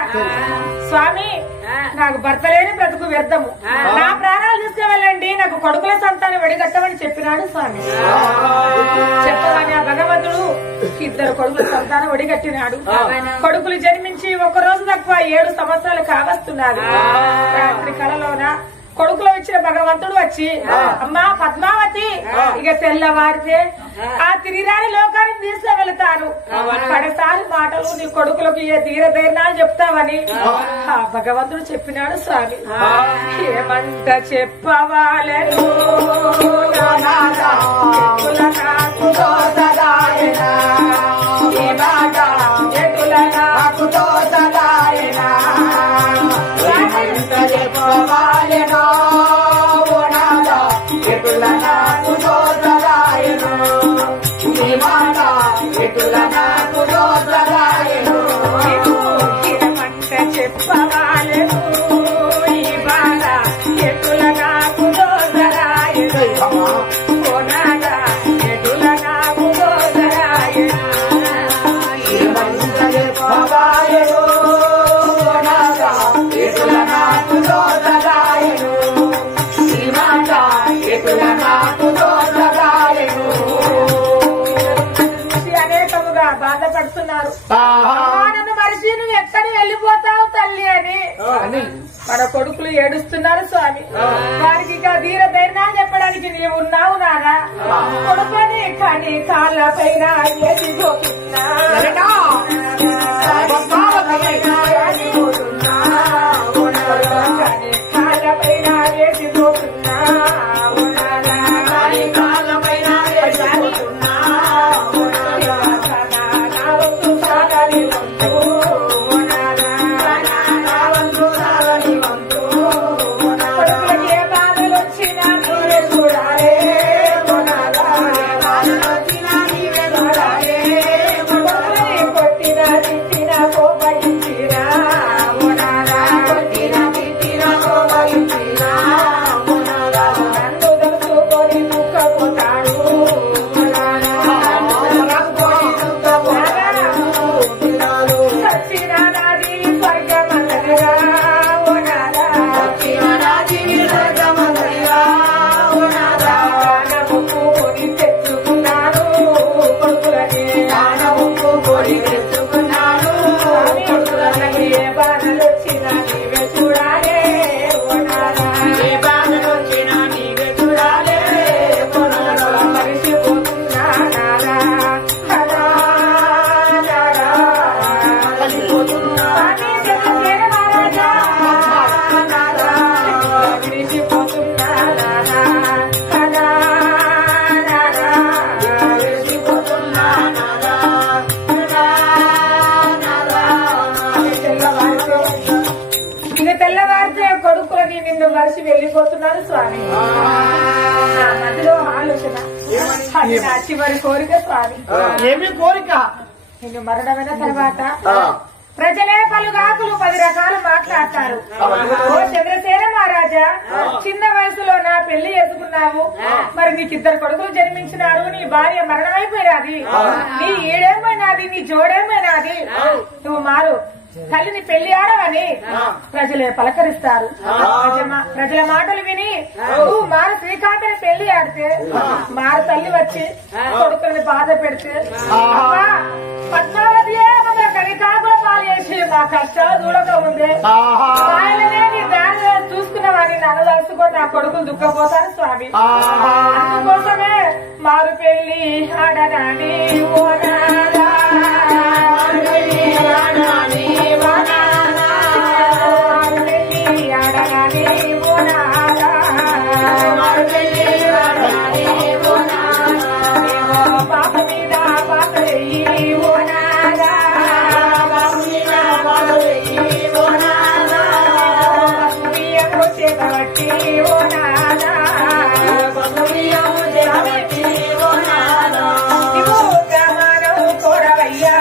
స్వామి నాకు భర్త లేని బ్రతుకు వ్యర్థము, నా ప్రాణాలు తీసుకువెళ్ళండి, నాకు కొడుకుల సంతానం వెడిగట్టమని చెప్పినాడు స్వామి. చెప్పగానే ఆ భగవంతుడు 2 కొడుకులు సంతానం ఒడిగట్టినాడు. కొడుకులు జన్మించి 1 రోజు తక్కువ 7 సంవత్సరాలు కావస్తున్నారు. రాత్రి కలలోన కొడుకులో ఇచ్చిన భగవంతుడు వచ్చి అమ్మా పద్మావతి ఇక తెల్లవారితే ఆ తిరిరాని లోకాన్ని తీసుకు వెళతాను. కడసారి మాటలు నీ కొడుకులకు ఏ ధీరధైర్యాలు చెప్తావని ఆ భగవంతుడు చెప్పినాడు స్వామి. ఏమంట చెప్పవాలను చెప్పవాలను ఈ బాధ ఎటుల నాకు దోదరాయను కొనగా ఎటుల నాకు దోదరాయను చెప్పవాలను కొనగా ఎటుల నాకు దోదరాయను ఈ మాట ఎటుల నాకు దోదరాయను అనేకముగా బాధపడుతున్నారు. నన్ను మరిచి నువ్వు ఎక్కడికి వెళ్ళిపోతావు తల్లి అని మన కొడుకులు ఏడుస్తున్నారు స్వామి. వారికి ఇక ధీర ధైర్యాలు చెప్పడానికి నీవు ఉన్నావు నానా. కొడుకుని కానీ కాళ్ళ పైన ఎదిగోతున్నా కాళ్ళ పైన ఎదిగోతున్నా మరిచి వెళ్ళిపోతున్నారు స్వామి. మధ్యలో ఆలోచన అది నా చివరి కోరిక స్వామి. ఏమి కోరిక? నిన్ను మరణమైన తర్వాత ప్రజలే పలుగాకులు 10 రకాలు మాట్లాడతారు. ఓ చంద్రసేన మహారాజా, చిన్న వయసులో నా పెళ్లి చేసుకున్నావు, మరి నీకు 2 కొడుకులు జన్మించినారు, నీ భార్య మరణమైపోయినది, నీ ఈడేమైనాది, నీ జోడేమైనాది, నువ్వు మారు తల్లిని పెళ్లి ఆడవని ప్రజలే పలకరిస్తారు. ప్రజల మాటలు విని నువ్వు మారు శ్రీకాంతని పెళ్లి ఆడితే మారు తల్లి వచ్చి కొడుకుని బాధ పెడితే పద్మావతియే మమ్మల్ని కనికాకుల పాలు చేసి మా కష్టాలు దూరంగా ఉంది, ఆయననే నీ దారి చూసుకున్నావని నన్ను తలుచుకొని నా కొడుకులు దుఃఖపోతారు స్వామి. అందుకోసమే మారు పెళ్లి ఆడనాని పాప మీద పాప చేతబట్టి కోరవయ్యా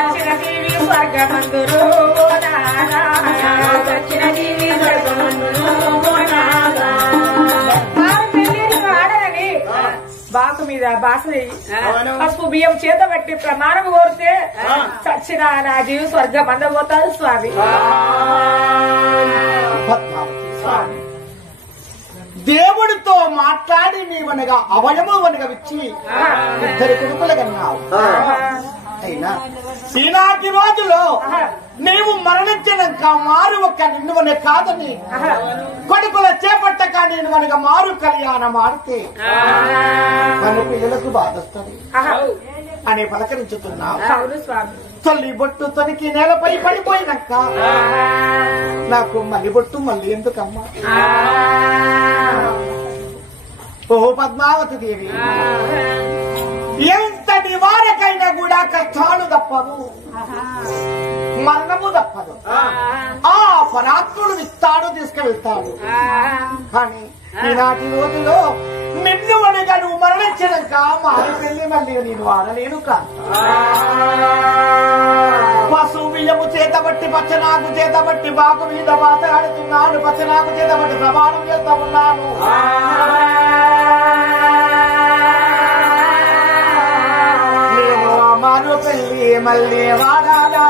దక్షిణ దేవి స్వర్గమందురు దక్షిణ దేవి స్వర్గమందురు ఆడనని బాకు మీద బాస పసుపు బియ్యం చేత బట్టి ప్రమాణం కోరితే చచ్చిన నా జీవి స్వర్గం అందబోతారు స్వామి. దేవుడితో మాట్లాడి నీవనగా అవయము వనగా ఇచ్చి ఇద్దరు కొడుకులకన్నావు. అయినా ఈనాటి రోజులో నీవు మరణించినాక మారు ఒక్క నిన్నువనే కాదని కొడుకుల చేపట్టక నేను మనగా మారు కళ్యాణం ఆడితే మన పిల్లలకు బాధొస్తుంది అని పలకరించుతున్నావు. తల్లి బొట్టు తనకి నేలపై పడిపోయినాక నాకు మళ్ళీ బొట్టు మళ్ళీ ఎందుకమ్మా? ఓ పద్మావతి దేవి, ఎంతటి వారికైనా కూడా కష్టాలు తప్పవు, మరణము తప్పదు. ఆ పరాత్ముడు ఇస్తాడు, తీసుకువెళ్తాడు. కానీ ఈనాటి రోజులో నిన్ను అనగా నువ్వు మరణించినాక మారి పెళ్లి మళ్ళీ నేను ఆడలేను కాదు. పశువు బియ్యము చేతబట్టి పచ్చనాకు చేతబట్టి బాకు మీద మాట్లాడుతున్నాను, పచ్చనాకు చేతబట్టి ప్రమాణం చేస్తా ఉన్నాను. నేను మారు పెళ్లి మళ్ళీ వాడాలా?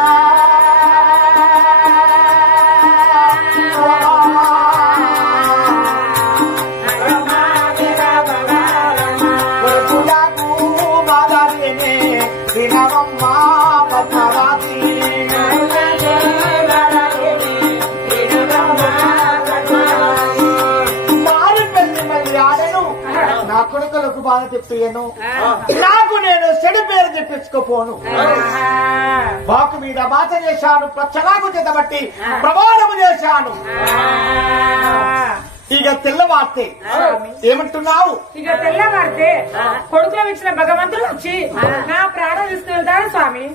నా కొడుకులకు బాధ చెప్పాను, నాకు నేను చెడు పేరు తెప్పించుకోపోను. బాకు మీద బాధ చేశాను, ప్రచ్చనాకు చేతబట్టి ప్రమాణము చేశాను. ఇక తెల్లవార్తే ఏమంటున్నావు? ఇక తెల్లవారితే కొడుకులో ఇచ్చిన భగవంతుడు వచ్చి నా ప్రాణం తీసుకెళ్తాడు స్వామి.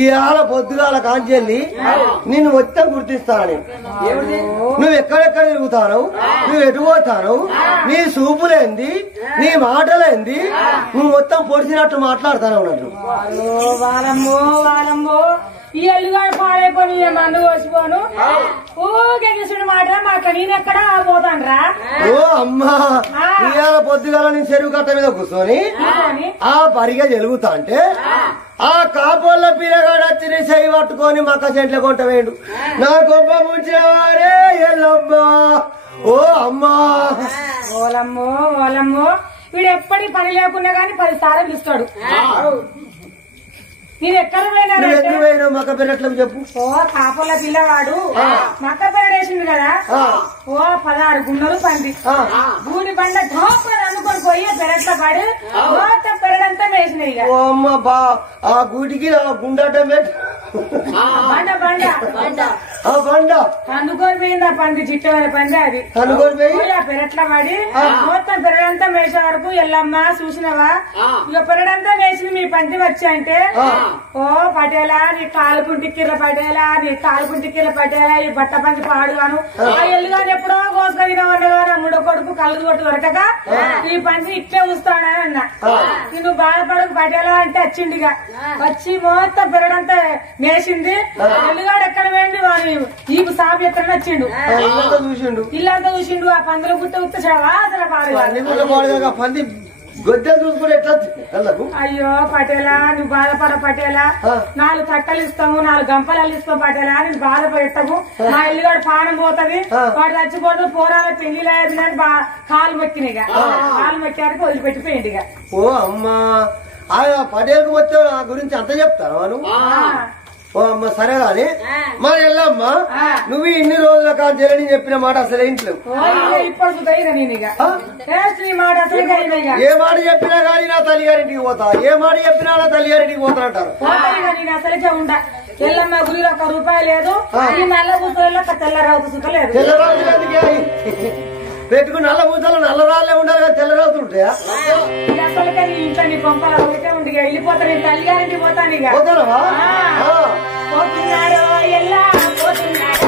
ఇవాళ పొద్దుగాల కాంచెల్లి నిన్ను మొత్తం గుర్తిస్తాను. నువ్వు ఎక్కడెక్కడ తిరుగుతాను, నువ్వు ఎటు పోతాను, నీ చూపులేంది, నీ మాటలేంది, నువ్వు మొత్తం పొడిచినట్టు మాట్లాడుతాను అన్నట్టు. వాలమ్మో వాలమ్మో ఈ ఎల్లుగాడు పాడైపోయి మందు కోసిపోను ఊగేసుడు మాట మాట నేనెక్కడా పోతాను రా. ఓ అమ్మా, ఇవాళ పొద్దుగాల నీ చెరువు కట్ట మీద కూర్చొని ఆ పరిగా జరుగుతా అంటే ఆ కాపోళ్ళ పిల్లగాడు వచ్చి నీ చెయ్యి పట్టుకొని మక్క చెట్ల కొంట వేడు నా గొప్ప ముంచేవాడే ఎల్లమ్మా. ఓ అమ్మా, ఓలమ్మో ఓలమ్మో వీడు ఎప్పటి పని లేకున్నా గాని 10 సార్లు ఇస్తాడు. నేను ఎక్కడ పోయినానంటే ఎక్కడ పోయినావు మక్క పెరట్లకు చెప్పు. ఓ కాపుల పిల్లవాడు మక్క పెరడేసింది కదా. ఓ 16 గుండెలు పంది గూడి బండ ధోపని అనుకొని పోయి పెరట్ల పడి మొత్తం పెరడంతా వేసినాయి. ఓ అమ్మ బా ఆ గూటికి ఆ గుండాట బండ బండ ఆ బండ అందుకొని పోయింది ఆ పంది చిట్టమైన పంది. అది అనుకొని పోయి ఆ పెరట్ల పడి మొత్తం పెరడంతా వేసే వరకు ఎల్లమ్మ చూసినవా ఇక పెరడంతా వేసింది మీ పంది వచ్చి అంటే ఓ పటేలా నీ కాలు పుంటిక్కిర్ల పటేలా నీ కాలు పుంటిక్కిర్ల పటేలా ఈ బట్ట పంచి పాడుగాను ఆ ఎల్లుగాని ఎప్పుడో కోసుకొగిన వాళ్ళగాని మూడో కొడుకు కళ్ళు కొట్టు దొరకక ఈ పంచి ఇట్లే ఉంచుతాడని అన్నా. నేను బాధపడకు పటేలా అంటే వచ్చిండిగా వచ్చి మొత్తం పెరడంతా వేసింది. ఎల్లుగాడు ఎక్కడ పోయింది వాడు ఈపు సాపు ఎక్కడ వచ్చిండు చూసిండు ఇల్లంతా చూసిండు. ఆ పందుల గుట్ట ఉత్తచావా అసలు పాడు పంది గొద్దె చూసుకుని ఎట్లా అయ్యో పటేలా నువ్వు బాధపడ పటేలా 4 తట్టలు ఇస్తాము 4 గంపలు ఇస్తాం పటేలా నేను బాధపడతాము. మా ఇల్లుగాడు పానం పోతుంది వాడు చచ్చిపోదు పోరాల పెళ్లి లేదు కానీ కాలు మొక్కినగా కాలు మొక్కారికి వదిలిపెట్టిపోయింది. ఓ అమ్మా ఆ పటేల్కి వచ్చే ఆ గురించి అంత చెప్తాను నువ్వు. ఓ అమ్మ సరే గాని మరి వెళ్ళమ్మా నువ్వు ఇన్ని రోజుల కాదు జరని చెప్పిన మాట అసలు ఇంట్లో ఇప్పుడు మాట అసలు ఏ మాట చెప్పినా గానీ నా తల్లిగారింటికి పోతా ఏ మాట చెప్పినా నా తల్లిగారింటికి పోతా అంటారు. నేను అసలుకే ఉండ ఎల్లమ్మ గుడిలో 1 రూపాయి లేదు ఈ నల్ల పూసలలో తెల్లరావు సుత లేదు. తెల్లరాజు పెట్టుకుని నల్ల పూసలు నల్ల రాళ్ళే ఉండాలి కదా తెల్లరాజులు ఉంటాయా అసలుకే నీ ఇంట్లో నీ పంపల ఒకటే ఉండి వెళ్ళిపోతా నీ తల్లిగారింటికి పోతాను ఇక పోతానవా పోతున్నాడు ఎల్లా పోతున్నాడు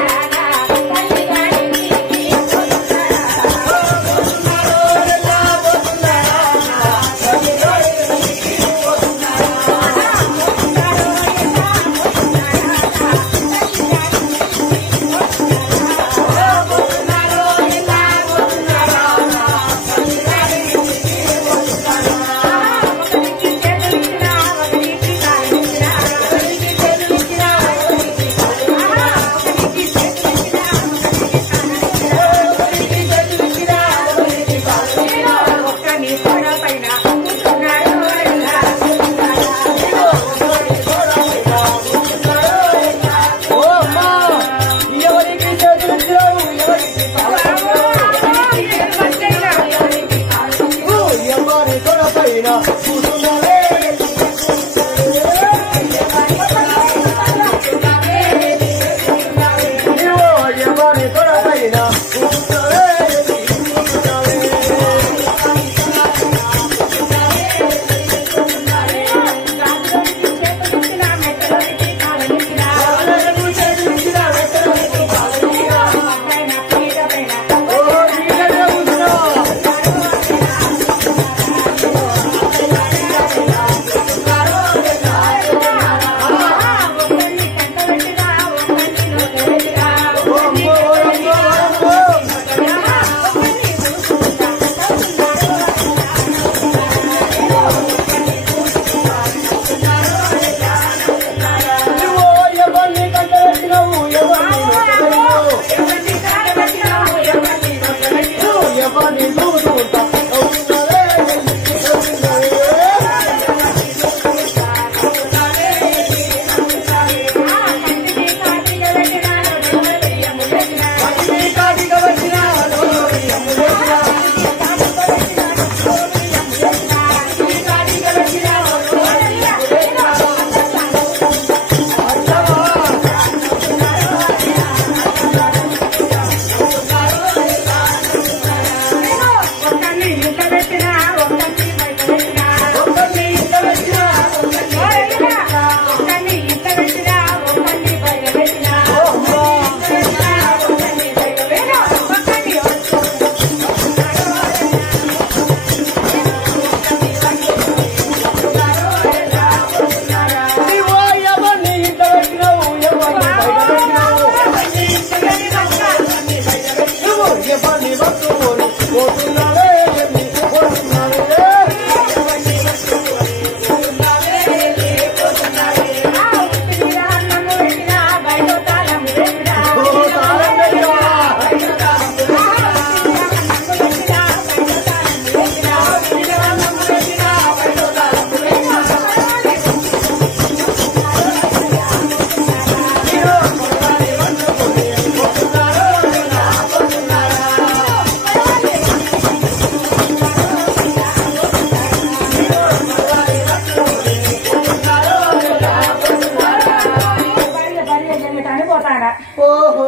చేయటానికి పోతానా. ఓహో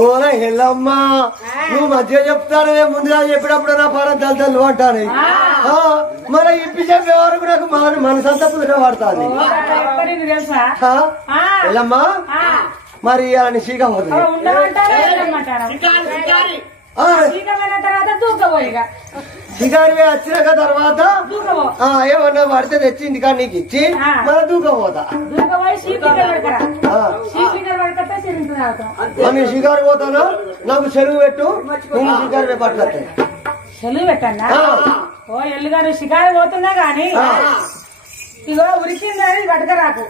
ఓనా ఎల్లమ్మా నువ్వు మధ్య చెప్తాను ముందుగా చెప్పినప్పుడు నా పారం తల్లి అంటాను మరి ఇప్పి చెప్పే వరకు నాకు మనసంతా పుదిగా పడుతుంది తెలుసా ఎల్లమ్మా మరి అని సీగా పోతుంది ఉండమంటారా వెళ్ళమంటారా? శీఘ్రమైన తర్వాత దూకపోయిగా షికారు వచ్చినాక తర్వాత ఏమన్నా పడితే తెచ్చి ఇంటికా నీకు ఇచ్చి మళ్ళీ దూకపోతా దూకపోయి షీట్లింగర్ పడకరా. షీట్లింగర్ పడకపోతే చెరువుతుంది అవుతాం. నేను షికారు పోతాను నాకు చెరువు పెట్టు నేను షికారు పట్టుకొస్తాను. చెరువు పెట్టన్నా? ఓ ఎల్లుగారు షికారు పోతున్నా గాని ఇగో ఉరికిందని పట్టుకరాకు,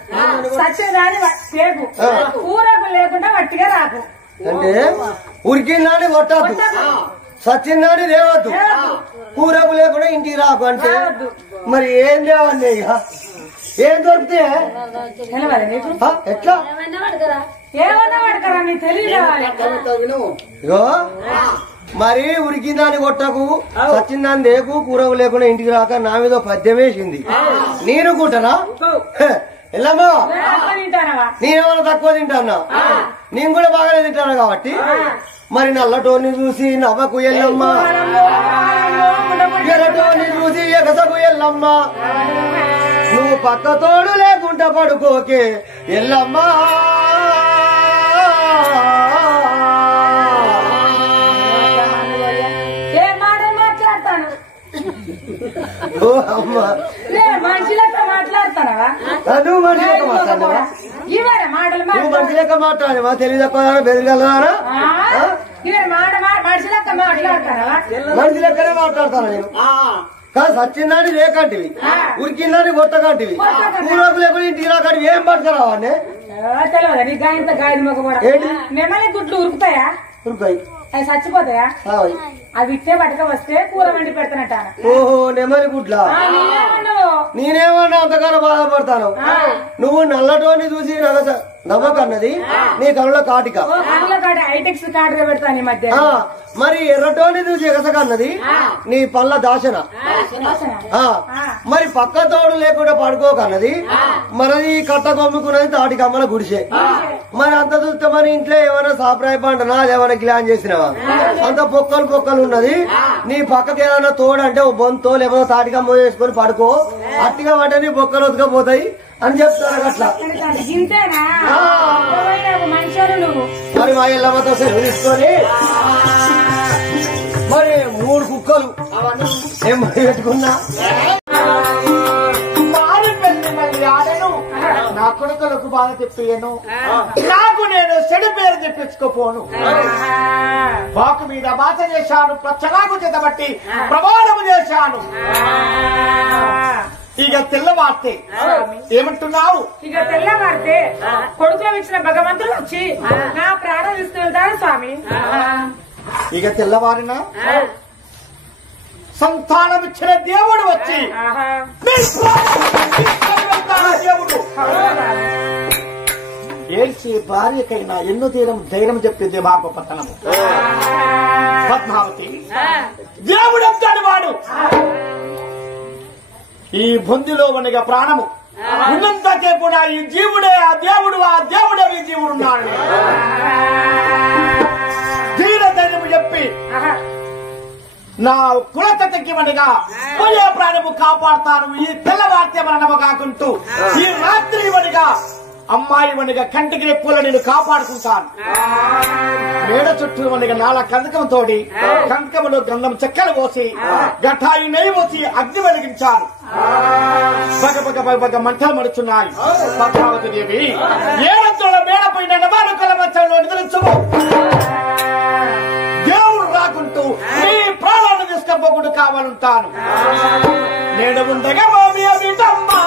సచ్చిందని తేకు, కూరకు లేకుండా వట్టిగా రాకు. అంటే ఉరికిందాన్ని కొట్టద్దు, సచ్చిందాన్ని లేవద్దు, కూరకు లేకుండా ఇంటికి రాకు. అంటే మరి ఏం లేవండి ఇక ఏం దొరికితే తెలవాలి నీకు? ఎట్లా ఏమన్నా పడకరా నీకు తెలియదు. ఇగో మరి ఉరికిందాన్ని కొట్టకు, సచ్చిందాన్ని లేకు, కూరకు లేకుండా ఇంటికి రాక నా మీద పద్యం వేసింది. నేను కూటనా ఎల్లమ్మా నేనేమన్నా తక్కువ తింటానా? నేను కూడా బాగానే తింటాను కాబట్టి మరి నల్లటోని చూసి నవ్వకు ఎల్లమ్మా, ఎర్రటోని చూసి ఎగసకు ఎల్లమ్మా, నువ్వు పక్క తోడు లేకుండా పడుకోకే ఎల్లమ్మా. ఓ అమ్మా మనిషి లెక్క మాట్లాడతానవా? నువ్వు మనిషి లెక్క మాట్లాడినవా? ఇవే మాటలు నువ్వు మనిషి లెక్క మాట్లాడినవా? తెలివి తక్కువ బెదిరిగలరా? ఇవే మనిషి లెక్క మాట్లాడతానవా? మనిషి లెక్కనే మాట్లాడతాను నేను. కాదు సచ్చిందాన్ని లేకంటివి, ఉరికిందాన్ని కొట్టకంటివి, కూరకు లేకుండా ఇంటికి రాకంటివి. ఏం పట్టుకురావాన్ని తెలియదా నీ గాయంతో గాయలు మొక్క నెమలి గుడ్లు ఉరుకుతాయా? ఉరుకాయి అవి చచ్చిపోతాయా? అవి ఇట్టే పట్టుక వస్తే కూర వండి పెడతానట. ఓహో నెమలి గుడ్ల నేనేమన్నా అంతకాలం బాధపడతాను. నువ్వు నల్లటోని చూసి నవ్వకన్నది నీ కళ్ళలో కాటిక, హైటెక్స్ కాటుగా పెడతాను ఈ మధ్య. మరి ఎర్రటోని చూసి ఎగసకన్నది నీ పళ్ళ దాశన. మరి పక్క తోడు లేకుండా పడుకోకన్నది మనది కట్ట కొమ్ముకున్నది తాటికమ్మల గుడిసే. మరి అంత చూస్తే మరి ఇంట్లో ఏమైనా సాప్రాయ పంటనా అదేమైనా గ్లాన్ చేసినావా? అంత పొక్కలు పొక్కలు ఉన్నది. నీ పక్కకి ఏదైనా తోడు అంటే ఓ బొంతో లేకపోతే తాటికమ్మ వేసుకొని పడుకో, అట్టిగా పడ్డ నీ బొక్కలు ఉతకపోతాయి అని చెప్తారు. అట్లా మరి మా ఇళ్ళతో సెలవు తీసుకొని మరి 3 కుక్కలు ఏం పెట్టుకున్నా నా కొడుకులకు బాధ తెప్పియను, నాకు నేను చెడు పేరు తెప్పించుకోపోను. బాకు మీద బాధ చేశాను, ప్రచ్చలాగు చేతబట్టి ప్రమాణము చేశాను. ఇక తెల్లవార్తే ఏమంటున్నావు? ఇక తెల్లవారితే కొడుకులో ఇచ్చిన భగవంతుడు వచ్చి నా ప్రాణం ఇస్తూ వెళ్తాడు స్వామి. ఇక తెల్లవారిన సంతానం ఇచ్చిన దేవుడు వచ్చి దేవుడు ఏడ్చి భార్యకైనా ఎన్నో ధైర్యం చెప్పింది మా గొప్పతనము. పద్మావతి దేవుడు అంటాడు వాడు ఈ బొందిలో వనగా ప్రాణము ఉన్నంతసేపు నా ఈ జీవుడే ఆ దేవుడు, ఆ దేవుడే ఈ జీవుడు ఉన్నాడు. ధీర ధైర్యము చెప్పి నా కులతకి వనగా పోయే ప్రాణము కాపాడుతాను. ఈ తెల్లవార్తె మరణము కాకుంటూ ఈ రాత్రి వనగా అమ్మాయి వనగా కంటికి రెప్పుల నేను కాపాడుకుంటాను. మేడ చుట్టూ వనగా నాల కందకంతో కందకములో గంధం చెక్కలు పోసి గఠాయి నెయ్యి పోసి అగ్ని వెలిగించాను. బగ మంటలు మడుచున్నాయి. పద్మావతి దేవి ఏడంతుల మేడపైన నవానుకల మచ్చంలో నిద్రించము. దేవుడు రాకుంటూ నీ ప్రాణాలను తీసుకపోకుండా కావాలంటాను. నేను ఉండగా మామి అమిటమ్మా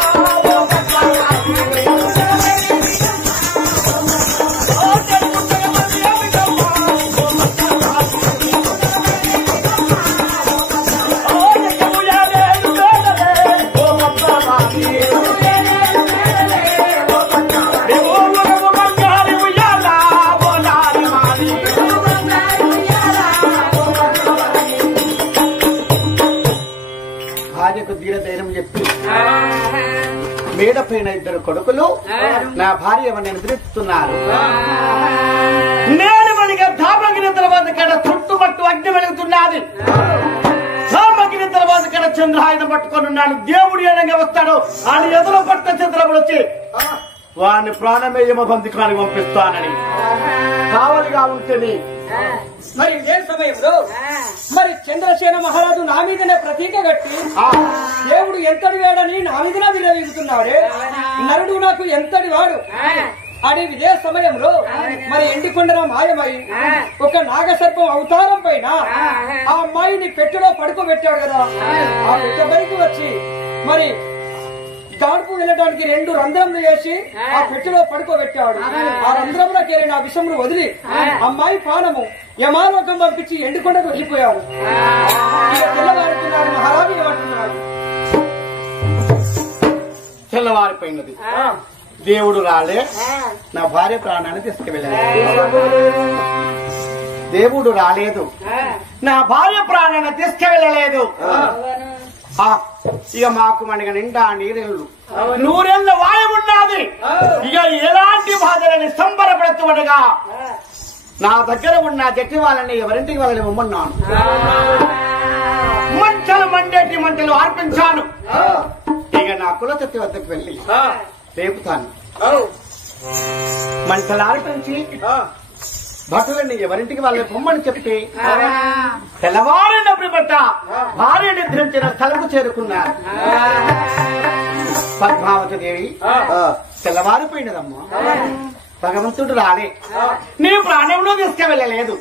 భార్యకు ధీర ధైర్యం చెప్పి లేకపోయిన ఇద్దరు కొడుకులు నా భార్య నేను ఎదురెత్తున్నారు. నేను మనకి ధామగిరి తర్వాత కడ చుట్టుపట్టు అగ్ని వెలుగుతున్నది. ధామగిరి తర్వాత కడ చంద్రాయుధం పట్టుకొని ఉన్నాడు. దేవుడు ఏనంగా వస్తాడు అని ఎదురు పట్ట చంద్రములు వచ్చి వాడిని ప్రాణమేయమ బంధికాన్ని పంపిస్తానని కావలిగా ఉంటుంది. మరి ఇదే సమయంలో మరి చంద్రసేన మహారాజు నా మీదనే ప్రతీక కట్టి దేవుడు ఎంతటి వాడని నా మీదనే విరవీగుతున్నాడే, నరుడు నాకు ఎంతటి వాడు అని ఇదే సమయంలో మరి ఎండికొండన మాయమై ఒక నాగసర్పం అవతారం పైన ఆ అమ్మాయిని పెట్టెలో పడుకోబెట్టాడు కదా. ఆ పెట్టె పైకి వచ్చి మరి దాడుపు వెళ్ళడానికి 2 రంధ్రములు వేసి ఆ పెట్టెలో పడుకోబెట్టాడు. ఆ రంధ్రంలోకి వెళ్ళిన ఆ విషమును వదిలి అమ్మాయి పానము యమాలోకం పంపించి ఎండుకొండకు వెళ్ళిపోయాడు. ఇక తెల్లవారుతున్నాడు. మహారాజు ఏమంటున్నాడు? తెల్లవారిపోయినది. దేవుడు రాలే, నా భార్య ప్రాణాన్ని తీసుకువెళ్ళాడు. దేవుడు రాలేదు, నా భార్య ప్రాణాన్ని తీసుకువెళ్ళలేదు. ఇక మాకు మనకి నిండా నీరెళ్ళు 100 వాయువు ఉన్నది. ఇక ఎలాంటి బాధలని సంబరపడుతుండగా నా దగ్గర ఉన్న జట్టి వాళ్ళని ఎవరింటికి వాళ్ళని ఇవ్వమన్నాను. మంటలు మండేటి మంటలు అర్పించాను. ఇక నా కులశక్తి వద్దకు వెళ్ళి రేపుతాను. మంటలు అర్పించి భటులని ఎవరింటికి వాళ్ళని పొమ్మని చెప్పి తెల్లవారినప్పుడు బట్ట భార్య నిద్రించిన స్థలము చేరుకున్నారు. పద్మావతి దేవి తెల్లవారిపోయినదమ్మా, భగవంతుడు రాలే, నీ ప్రాణంలో తీసుకువెళ్ళలేదు.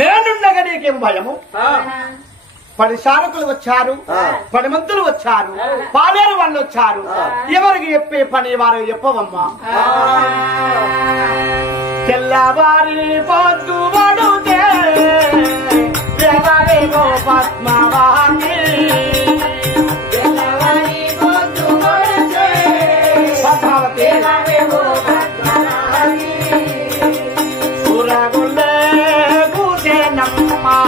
నేనుండగా నీకేం భయము? 10 శారకులు వచ్చారు, 10 మంతులు వచ్చారు, పాలేరు వాళ్ళు వచ్చారు. ఎవరికి చెప్పే పని వారు చెప్పవమ్మా. తెల్లవారి పొద్దు పడుతే ఎవరేమో పద్మావతి, తెల్లవారి పొద్దు పడుతే పద్మావతి ఎవరేమో పద్మావతి, ఊరగుల్లే కూతేనమ్మా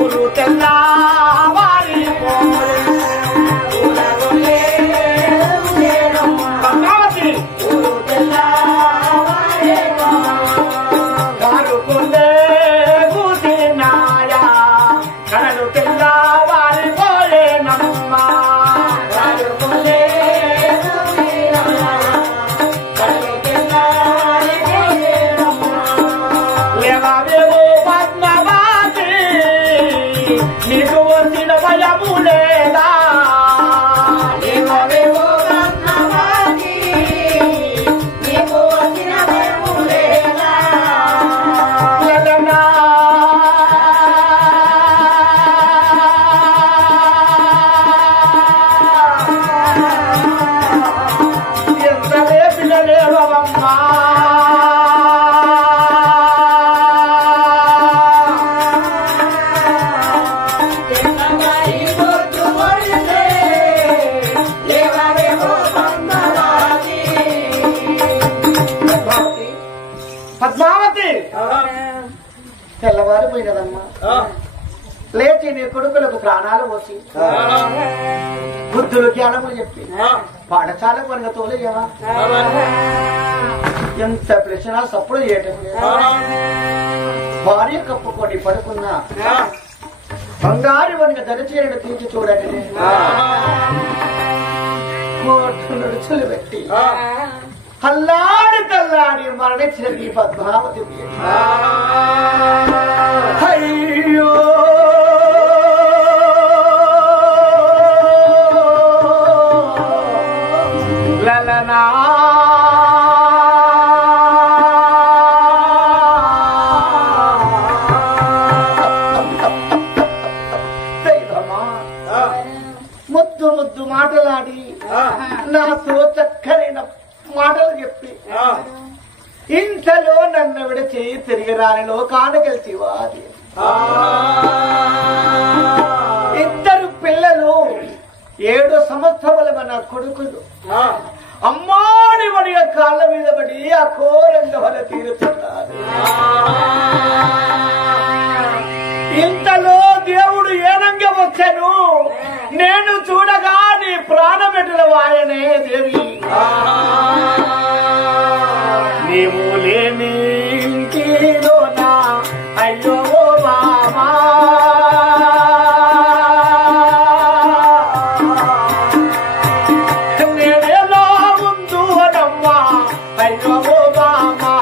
ఊరు తెల్లవారి ఊరగుల్లే పద్మావతి ఊరు తెల్లవారి కారుకుల్లే కూతినాయా కనలు తెల్లవారి పోలేనమ్మా, కారుకుల్లే కనలు తెల్లవారి పోలేనమ్మా. లేవావేవో పద్మావతి నీకు వచ్చిన భయము లేదా, లేవావేవో పద్మావతి నీకు వచ్చిన భయము లేదా. లలనా ఎంత పిల్లలేవమ్మా, పద్మావతి తెల్లవారిపోయినదమ్మా. లేచి నీ కొడుకులకు ప్రాణాలు పోసి బుద్ధులు జ్ఞానములు చెప్పి పాఠశాల కొనగ తోలేవా. ఎంత ప్రశ్న సప్పుడు చేయటం లేదు. భార్య కప్పుకొని పడుకున్నా బంగారు వనిగ దరిచేరుడు తీర్చి చూడండి. కోట్లు నడుచులు పెట్టి అల్లాడి తల్లాడి మరణించిన ఈ పద్మావతి అయ్యో లలనా ముద్దు ముద్దు మాటలాడి నాతో చక్కనైన మాటలు చెప్పి ఇంతలో నన్ను విడిచి తిరిగి రాని లోకానికెళ్తివా. ఇద్దరు పిల్లలు 7 సంవత్సరముల మన కొడుకులు అమ్మాని వాడి కాళ్ళ మీద పడి ఆ కోరంగా వల్ల తీరుతున్నారు. ఇంతలో దేవుడు ఏనంగా వచ్చాను. నేను చూడగా నీ ప్రాణమెటుల వాయనే దేవి నీవు లేని ఇంటిలోనా అయ్యో మామా నేనేలా ముందు అనమ్మా అయ్యో మామా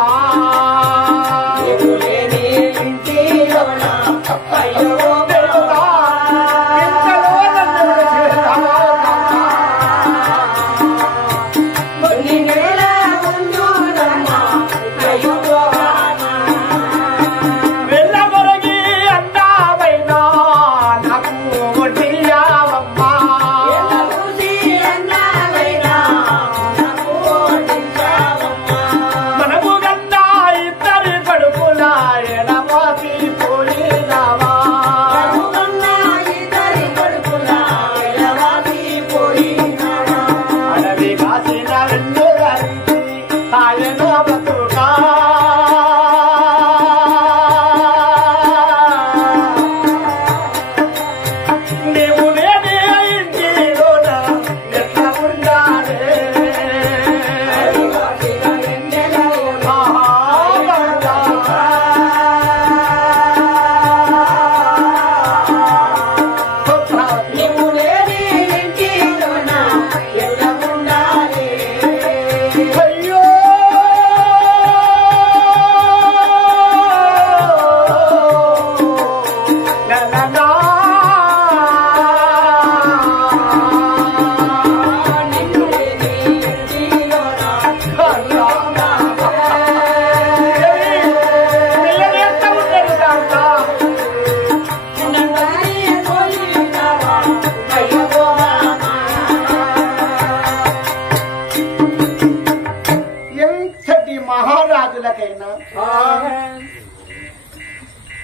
మహారాజులకైనా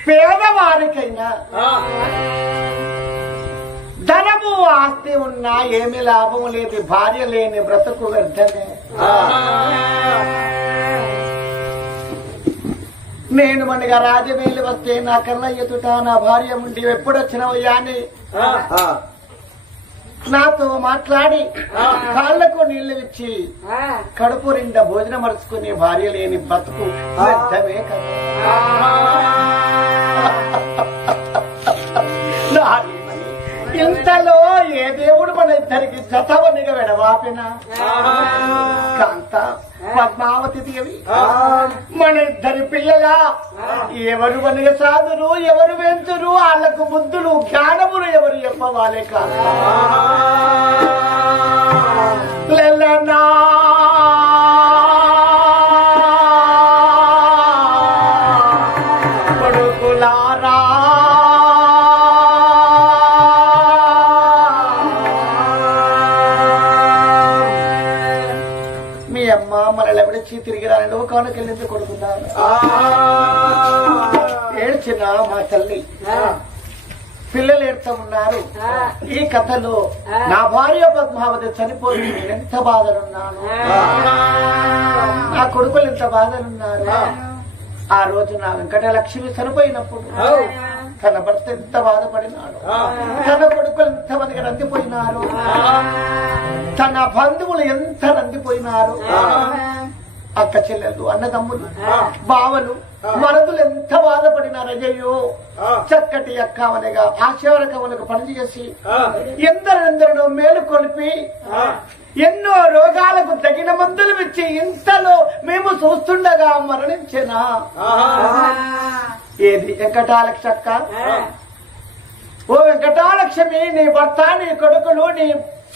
పేదవారికైనా ధనము ఆస్తి ఉన్నా ఏమి లాభం లేదు, భార్య లేని బ్రతుకు వ్యర్థమే. నేను మనగా రాజమేలి వస్తే నా కళ్ళ ఎదుట నా భార్య ఉండి ఎప్పుడొచ్చినవయ్యా అని నాతో మాట్లాడి కాళ్లకు నీళ్లు ఇచ్చి కడుపు నిండా భోజనం మరుచుకుని భార్య లేని బతుకు వ్యర్థమే కదా. ఇంతలో ఏ దేవుడు మన ఇద్దరికి జతవనిగా వెడవాపిన కాంత పద్మావతి దేవి మన ఇద్దరి పిల్లల ఎవరు వనిగ సాధురు ఎవరు వెంతురు వాళ్ళకు బుద్ధులు జ్ఞానములు ఎవరు చెప్పవాలే కాదు. లలనా కొడుకులారా అమ్మ మనల్ని ఎవడిచ్చి తిరిగి రాని లోకానికి వెళ్ళింది కొడుకున్నాను. ఏడ్చిన మా తల్లి పిల్లలు ఏడుతా ఉన్నారు. ఈ కథలో నా భార్య పద్మావతి చనిపోయి నేనెంత బాధలున్నాను, నా కొడుకులు ఎంత బాధలున్నారు. ఆ రోజు నా వెంకటలక్ష్మి చనిపోయినప్పుడు తన భర్త ఎంత బాధపడినాడు, తన కొడుకులు ఎంతమందికి రందిపోయినారు, తన బంధువులు ఎంత రందిపోయినారు. అక్క చెల్లెలు అన్నదమ్ములు బావలు మరదులు ఎంత బాధపడినారు. అయ్యో చక్కటి అక్కవనగా ఆశీర్వరకములకు పనిచేసి ఎందరెందరో మేలు కొలిపి ఎన్నో రోగాలకు తగిన మందులు ఇచ్చి ఇంతలో మేము చూస్తుండగా మరణించినా. ఏది వెంకటాలక్ష్మి అక్క, ఓ వెంకటాలక్ష్మి నీ భర్త నీ కొడుకులు నీ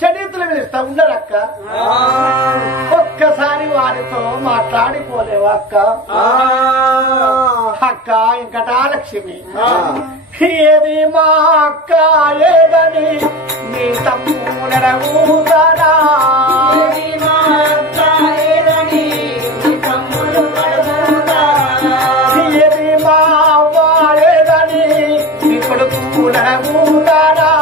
శరీరలు పిలుస్తా ఉన్నారక్క, ఒక్కసారి వారితో మాట్లాడిపోలేవు అక్క. అక్క వెంకటాలక్ష్మి ఏది మా అక్క ఏదని నీ తమ్ముడవుతారా, ఏది మా అవ్వ ఏదని నీ కొడుకుడవుతారా,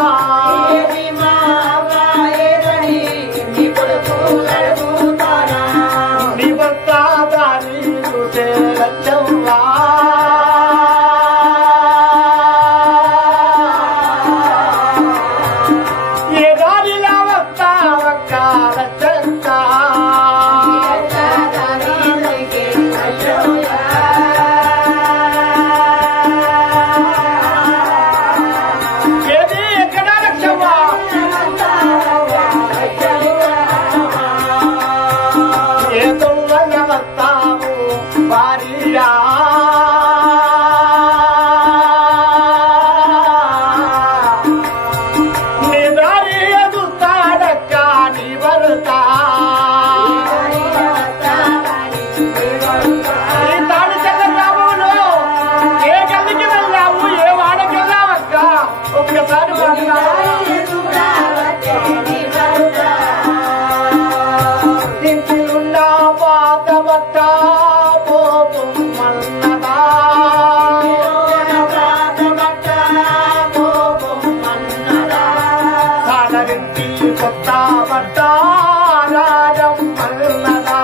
నీ భర్త దాని చూసే లచ్చవ్వా. ఏ దారిలా వస్త ఈ తాడి చెల్ల గ్రామంలో ఏ గల్లికి వెళ్ళావు ఏ వాడకి వెళ్ళావక్క ఒక్కసారి ఇంటిలున్నా పాత బట్ట పోతుమన్నదా సాలరింటి కొత్త బట్ట రాజమ్మన్నదా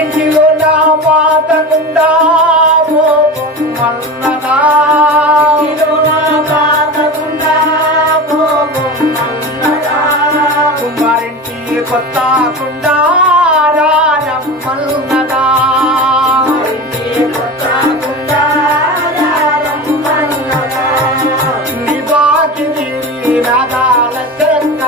ఇంటిలో నా పాతకుండా పోతుమన్నదా కుమారింటి కొత్త కుండా రాజమ్మన్నదా నీ బాకి రాగాల చెక్క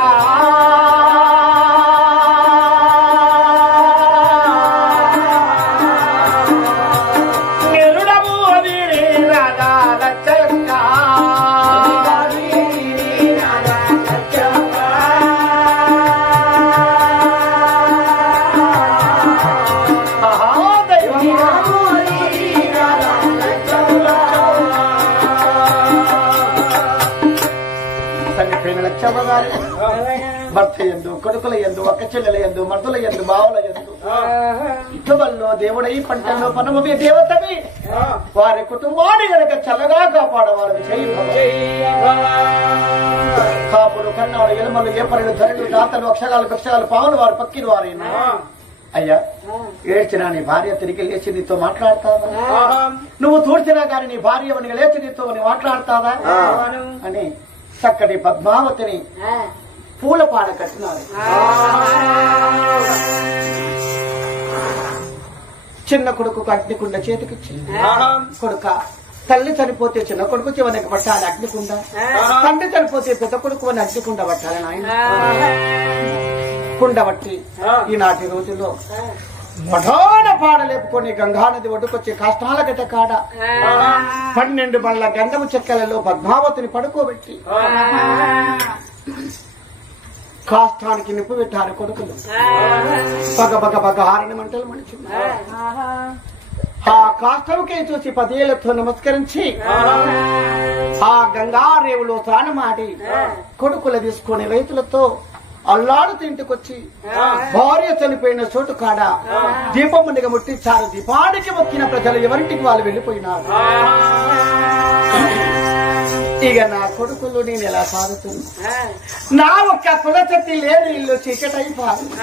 నిరుడము వీరి రాగాల చెక్క భర్త ఎందు కొడుకుల ఎందు ఒక్క చెల్లెల ఎందు మర్దుల ఎందు బావుల ఎందు ఇటువల్లో దేవుడై పంటల్లో పనమవి దేవతవి వారి కుటుంబాన్ని గనక చల్లగా కాపాడవారు కాపులు కన్నాడు ఎలుమలు ఏపరులు ధరలు దాతలు అక్షరాలు పక్షాలు పావులు వారు పక్కిన వారైనా అయ్యా ఏడ్చినా నీ భార్య తిరిగి లేచి నీతో మాట్లాడతావా నువ్వు తూర్చినా గాని నీ భార్య లేచి నీతో మాట్లాడతావా అని చక్కటి పద్మావతిని పూలపాడ కట్టినారు. చిన్న కొడుకు అగ్నికుండ చేతికిచ్చింది. కొడుక తల్లి చనిపోతే చిన్న కొడుకు చివరికి పట్టాలి అగ్నికుండ, తండ్రి చనిపోతే పెద్ద కొడుకు అని అగ్నికుండ పట్టాలి నాయన. కుండ బట్టి ఈనాటి రోజుల్లో ప్రధాన పాడ లేపుకొని గంగానది ఒడ్డుకొచ్చి కష్టాల గడ్డ కాడ 12 బళ్ళ గంధము చెక్కలలో పద్మావతిని పడుకోబెట్టి కాష్టానికి నిప్పు పెట్టారు కొడుకులు. బగ బగ బగ హారని మంటలు మనిషిన్నారు. ఆ కాష్టంకే చూసి 10 ఏళ్లతో నమస్కరించి ఆ గంగారేవులో స్నానమాడి కొడుకుల తీసుకొని రైతులతో అల్లాడుతూ ఇంటికొచ్చి భార్య చనిపోయిన చోటు కాడ దీపమునిగా ముట్టించారు. దీపానికి మొక్కిన ప్రజలు ఎవరింటికి వాళ్ళు వెళ్ళిపోయినారు. ఇక నా కొడుకులు నేను ఎలా సాగుతున్నా, నా ఒక్క కులశక్తి లేని ఇల్లు చీకటైపోయింది.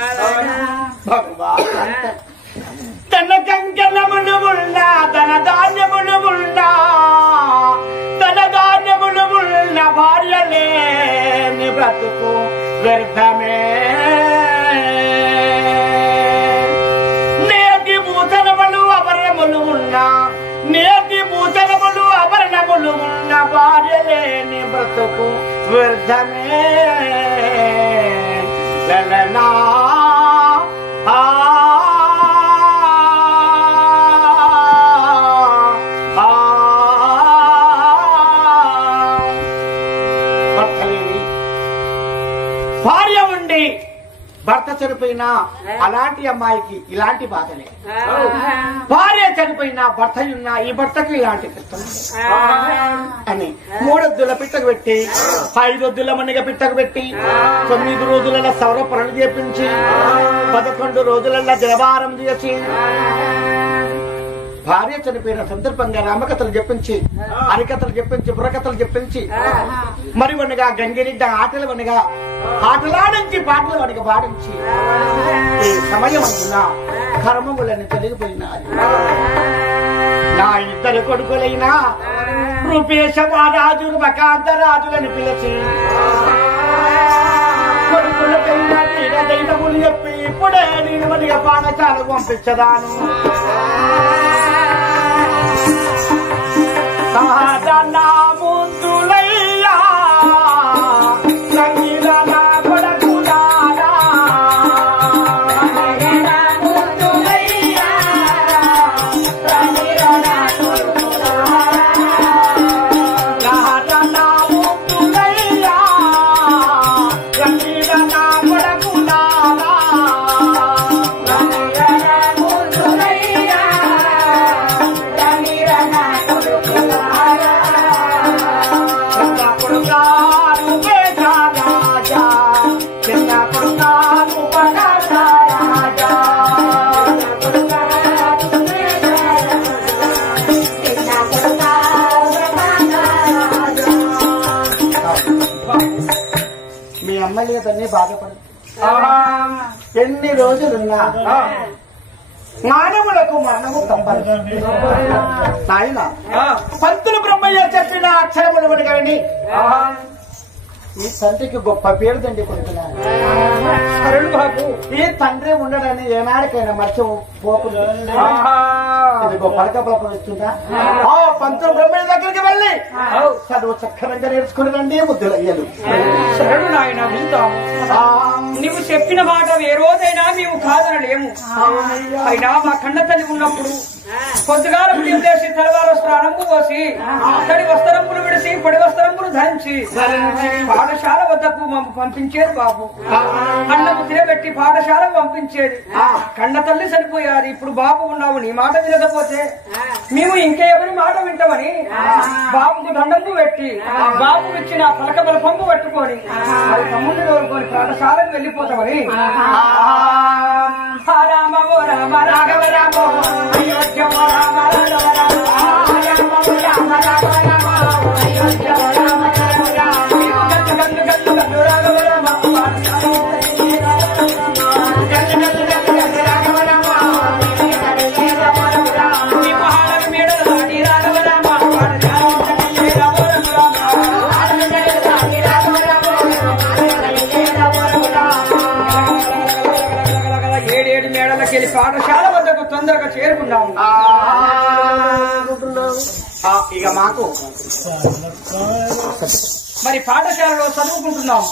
తన కంకణములు ఉన్నా తన ధాన్యములు ఉన్నా తన ధాన్యములు ఉన్న భార్య లేని బ్రతుకు వ్యర్థమే. నేటి భూతనములు అభరణములు ఉన్నా నేటి భూతనములు అభరణములు ఉన్న భార్య లేని బ్రతుకు వ్యర్థమే. లలనా భార్య ఉండి భర్త చనిపోయినా అలాంటి అమ్మాయికి ఇలాంటి బాధలే. భార్య చనిపోయినా భర్త ఉన్నా ఈ భర్తకి ఇలాంటి కష్టం అని 3 వద్దుల పిట్టకు పెట్టి 5 వద్దుల మనిగ పిట్టకు పెట్టి 9 రోజుల సౌర పనులు చేపించి 11 రోజుల జలభారం చేసి భార్య చనిపోయిన సందర్భంగా రామకథలు చెప్పించి హరికథలు చెప్పించి బుర్రకథలు చెప్పించి మరి వనగా గంగిరెడ్డ ఆటలు వనగా ఆటలాడించి పాటలు వనగా పాడించి ఈ సమయం అన్నా కర్మములని తొలగిపోయినారు. నా 2 కొడుకులైనా రూపేశరాజు మకాంతరాజులని పిలిచి కొడుకుల దైవములు చెప్పి ఇప్పుడే నేను వనిగా పాఠశాలకు పంపించదాను. నా ముందులయ్యా సంగీత కొడకులారా నా ముందులయ్యా సంగీత బాధపడు ఎన్ని రోజులున్నా మానవులకు మరణము తప్పదు నాయన పంతులు బ్రహ్మయ్య చెప్పిన అక్షరములు వినగండి ఈ తండ్రికి గొప్ప పేరు తండ్రి కొడుతున్నాను సరేడు బాబు ఈ తండ్రి ఉండడని ఏనాడికైనా మర్చిపోకుండా పలక పలకం ఇస్తుందా పంతులు బ్రహ్మయ్య దగ్గరికి వెళ్ళి చదువు చక్కరంగా నేర్చుకుని రండి ముద్దులు అయ్యలు సరేడు నాయన వెళ్తాము నువ్వు చెప్పిన మాట ఏ రోజైనా మేము కాదనలేము అయినా మా కన్న తల్లి ఉన్నప్పుడు పొద్దుగాల పుణ్యం చేసి తలవార స్నానము పోసి తడి వస్త్రములు విడిసి పొడి వస్త్రములు ధరించి పాఠశాల వద్దకు మమ్మ పంపించేది బాబు అన్నము తినబెట్టి పాఠశాలకు పంపించేది కన్న తల్లి సరిపోయాది ఇప్పుడు బాబు ఉన్నావు నీ మాట వినకపోతే మేము ఇంకెవరి మాట వింటామని బాబుకు దండము పెట్టి బాబు ఇచ్చిన పలక బలపంపు పట్టుకొని అది తమ్ముడిని కోరుకొని పాఠశాలకు వెళ్ళిపోతామని రామ రామ రాఘవ రామ అయోధ్య రామ రాఘవ రామ రామ రామ రామ అయోధ్య రామ ఏడేడు మేడలకెళ్ళి పాఠశాల వద్దకు తొందరగా చేరుకున్నాము ఇక మాకు మరి పాఠశాలలో చదువుకుంటున్నాము